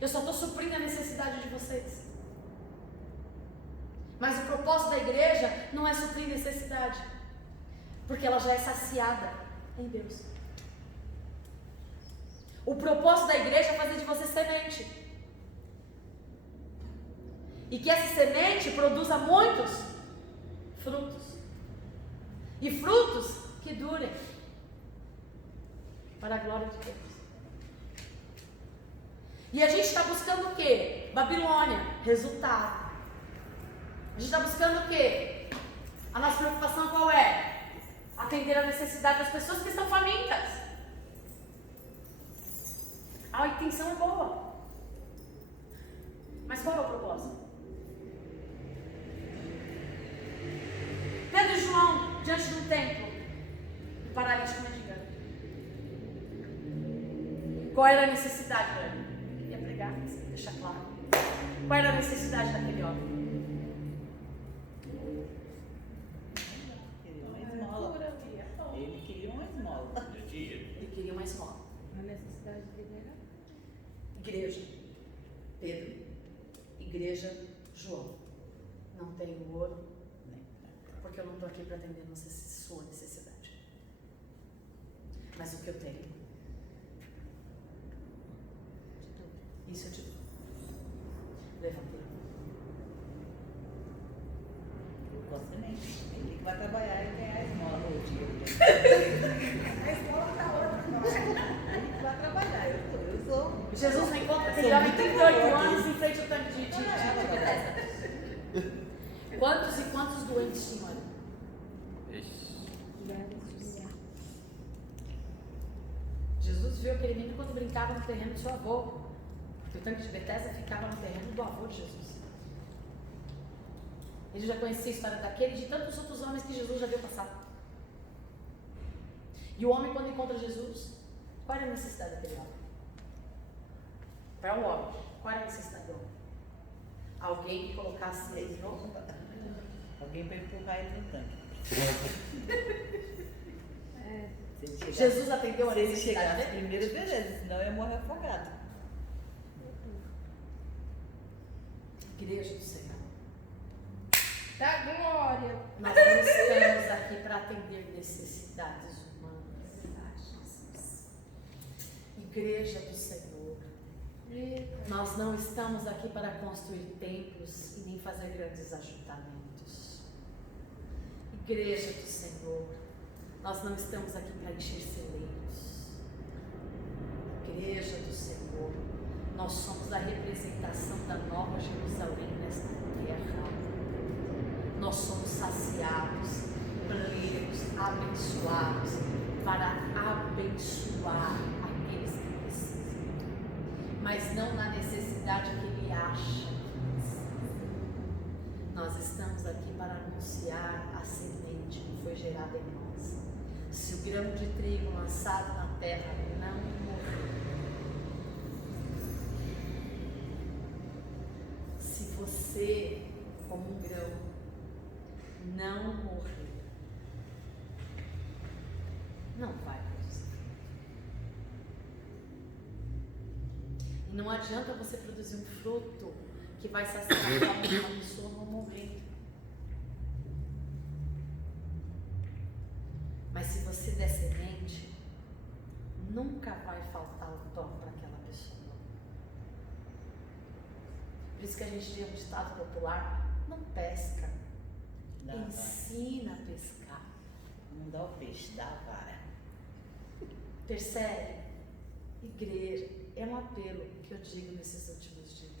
Eu só estou suprindo a necessidade de vocês. Mas o propósito da igreja não é suprir necessidade, porque ela já é saciada em Deus. O propósito da igreja é fazer de você semente. E que essa semente produza muitos frutos. E frutos que durem para a glória de Deus. E a gente está buscando o quê? Babilônia, resultado. A gente está buscando o quê? A nossa preocupação qual é? Atender a necessidade das pessoas que estão famintas. A intenção é boa. Mas qual é o propósito? Pedro e João, diante de um templo, o paralítico mendigando. Qual era a necessidade dele? Ele ia pregar, deixar claro. Qual era a necessidade daquele homem? Ele queria uma esmola. Ele queria uma esmola. A necessidade dele era? Igreja, Pedro. Igreja, João. Não tenho ouro, porque eu não estou aqui para atender a sua necessidade. Mas o que eu tenho, isso eu te dou. Levantei. Você nem. Ele que vai trabalhar e ganhar a esmola no dia. A escola está outra. Ele que vai trabalhar. Eu sou. Jesus reencontra aquele homem de 38 anos em frente ao tanque de Bethesda. Quantos e quantos doentes tinham ali? Jesus viu aquele menino quando brincava no terreno do seu avô. Porque o tanque de Bethesda ficava no terreno do avô de Jesus. Ele já conhecia a história daquele e de tantos outros homens que Jesus já viu passar. E o homem, quando encontra Jesus, qual era a necessidade daquele homem? Para o homem, qual era a necessidade do homem? Alguém que colocasse ele no... Alguém para empurrar ele no tanque. Jesus atendeu a Se ele necessidade chegasse dele? primeiro, beleza, senão ia morrer afogado. Igreja do Senhor. Da glória. Nós não estamos aqui para atender necessidades humanas. Igreja do Senhor. Nós não estamos aqui para construir templos e nem fazer grandes ajuntamentos. Igreja do Senhor. Nós não estamos aqui para encher celeiros. igreja do Senhor. Nós somos a representação da Nova Jerusalém nesta terra. Nós somos saciados, plenos, abençoados, para abençoar aqueles que precisam, mas não na necessidade que ele acha que precisa. Nós estamos aqui para anunciar a semente que foi gerada em nós. Se o grão de trigo lançado na terra não morrer, se você, como um grão, não morrer, não vai produzir. E não adianta você produzir um fruto que vai saciar uma pessoa no momento. Mas se você der semente, nunca vai faltar o pão para aquela pessoa. Por isso que a gente tem um ditado popular: não pesca, ensina a pescar. Não dá o peixe, dá a vara. Percebe? Igreja, é um apelo que eu digo nesses últimos dias.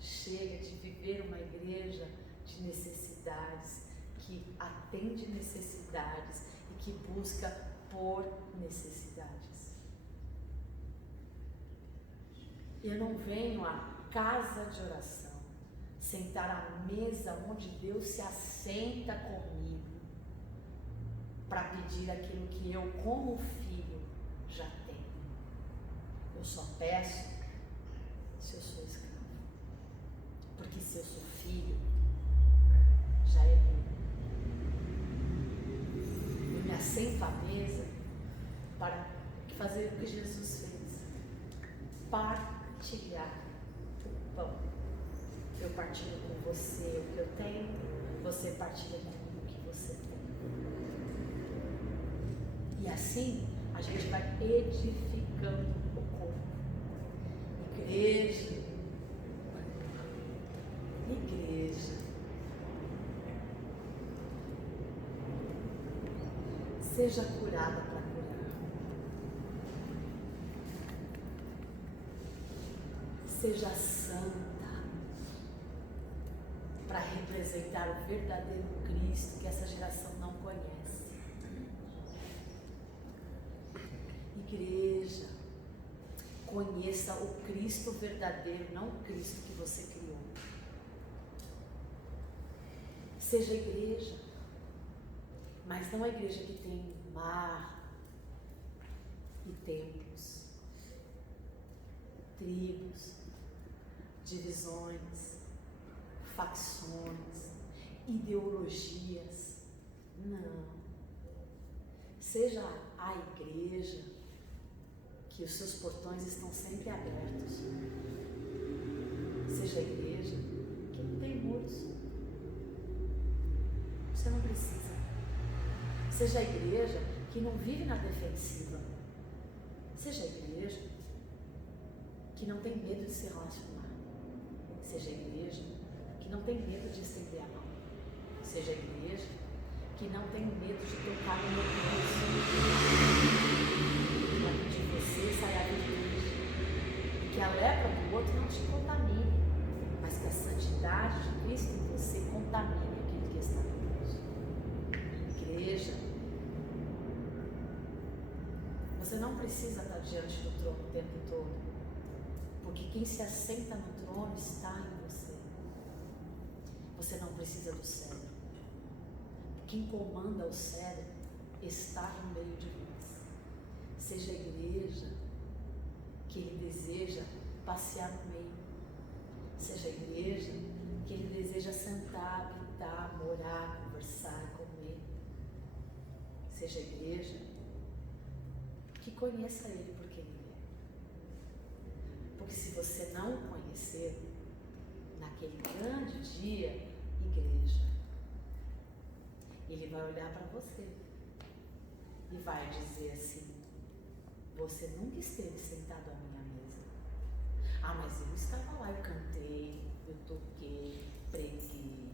Chega de viver uma igreja de necessidades, que atende necessidades e que busca por necessidades. Eu não venho à casa de oração, sentar à mesa onde Deus se assenta comigo, para pedir aquilo que eu, como filho, já tenho. Eu só peço se eu sou escravo. Porque se eu sou filho, já é meu. Eu me assento à mesa para fazer o que Jesus fez: partilhar o pão. Eu partilho com você o que eu tenho, você partilha comigo o que você tem. E assim a gente vai edificando o corpo. Igreja, seja curada para curar. Seja santa para representar o verdadeiro Cristo que essa geração não conhece. Igreja, conheça o Cristo verdadeiro, não o Cristo que você criou. Seja igreja, mas não a igreja que tem mar e templos, tribos, divisões, facções, ideologias. Não. Seja a igreja que os seus portões estão sempre abertos. Seja a igreja que não tem muros. Você não precisa. Seja a igreja que não vive na defensiva. Seja a igreja que não tem medo de se relacionar. Seja a igreja que não tem medo de estender a mão. Seja a igreja que não tem medo de tocar no meu coração. Para que de você saia a virtude. Que a lepra do outro não te contamine, mas que a santidade de Cristo em você contamine aquele que está leproso. Igreja, você não precisa estar diante do trono o tempo todo, porque quem se assenta no trono está em você. Você não precisa do cedro. Quem comanda o cedro está no meio de nós. Seja a igreja que ele deseja passear no meio. Seja a igreja que ele deseja sentar, habitar, morar, conversar, comer. Seja a igreja que conheça ele por quem ele é. Porque se você não o conhecer, naquele grande dia, igreja, ele vai olhar para você e vai dizer assim: você nunca esteve sentado à minha mesa. Ah, mas eu estava lá, eu cantei, eu toquei, preguei,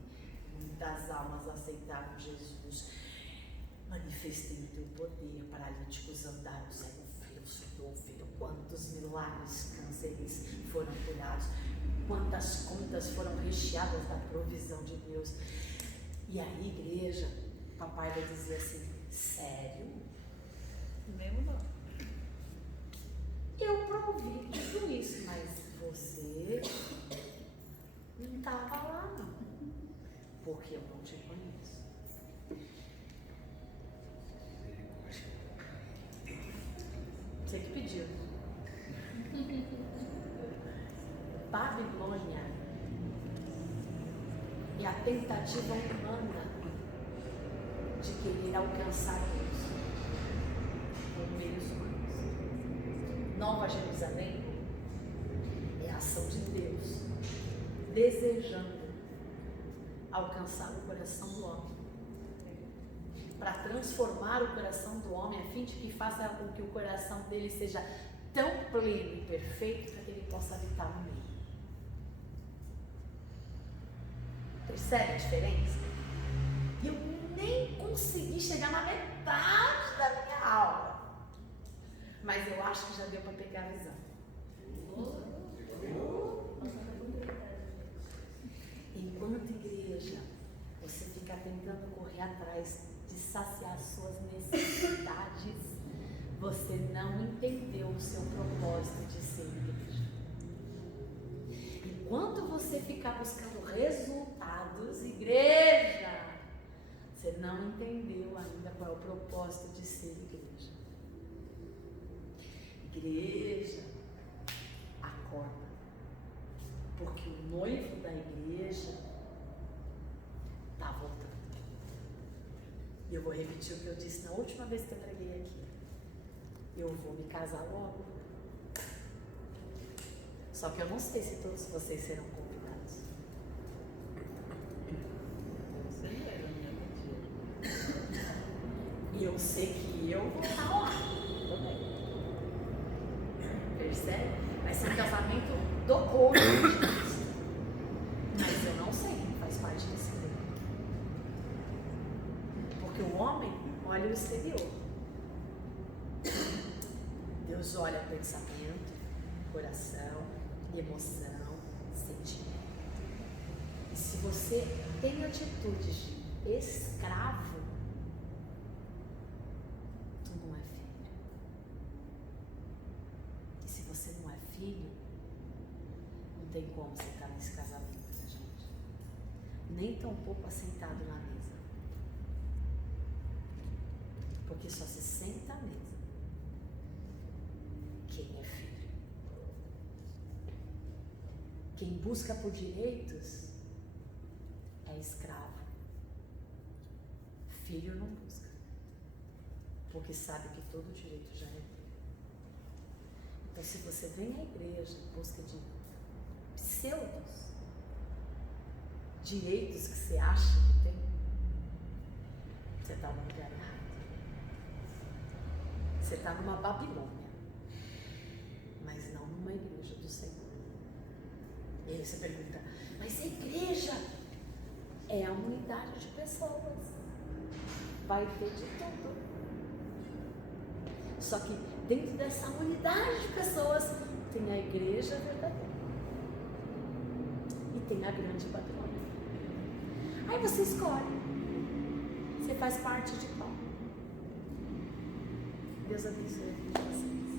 muitas almas aceitaram Jesus, manifestei o teu poder, paralíticos andaram, cegos Deus proveu, quantos milagres, cânceres foram curados, quantas contas foram recheadas da provisão de Deus. E aí, igreja, papai vai dizer assim, sério? Mesmo não. Eu provi tudo isso, mas você não estava lá não, porque eu não te conheço. Você que pediu. Babilônia é a tentativa humana de querer alcançar Deus com meios humanos. Nova Jerusalém é a ação de Deus desejando alcançar o coração do homem, para transformar o coração do homem a fim de que faça com que o coração dele seja tão pleno e perfeito para que ele possa habitar no meio. Percebe a diferença? E eu nem consegui chegar na metade da minha aula, mas eu acho que já deu para pegar a visão. Enquanto igreja, você fica tentando correr atrás de saciar suas necessidades, você não entendeu o seu propósito de ser igreja. Enquanto você ficar buscando resultados, igreja, você não entendeu ainda qual é o propósito de ser igreja. Igreja, acorda, porque o noivo da igreja está voltando. E eu vou repetir o que eu disse na última vez que eu preguei aqui. Eu vou me casar logo. Só que eu não sei se todos vocês serão convidados. Você não é na minha mentira. E eu sei que eu vou estar lá também. Percebe? Vai ser um casamento do cônjuge. Mas eu não sei, faz parte desse grupo. Porque o homem olha o exterior. Deus olha pensamento, coração, emoção, sentimento. E se você tem atitudes de escravo, tu não é filho. E se você não é filho, não tem como você estar nesse casamento, né, gente? Nem tão pouco assentado na mesa. Porque só se senta à mesa quem é filho. Quem busca por direitos é escravo. Filho não busca, porque sabe que todo direito já é dele. Então, se você vem à igreja em busca de pseudos direitos que você acha que tem, você está no lugar errado. Você está numa Babilônia, mas não numa igreja do Senhor. E aí você pergunta, mas a igreja é a unidade de pessoas. Vai ter de tudo. Só que dentro dessa unidade de pessoas tem a igreja verdadeira. E tem a grande Babilônia. Aí você escolhe. Você faz parte de qual? Deus abençoe a vida de vocês.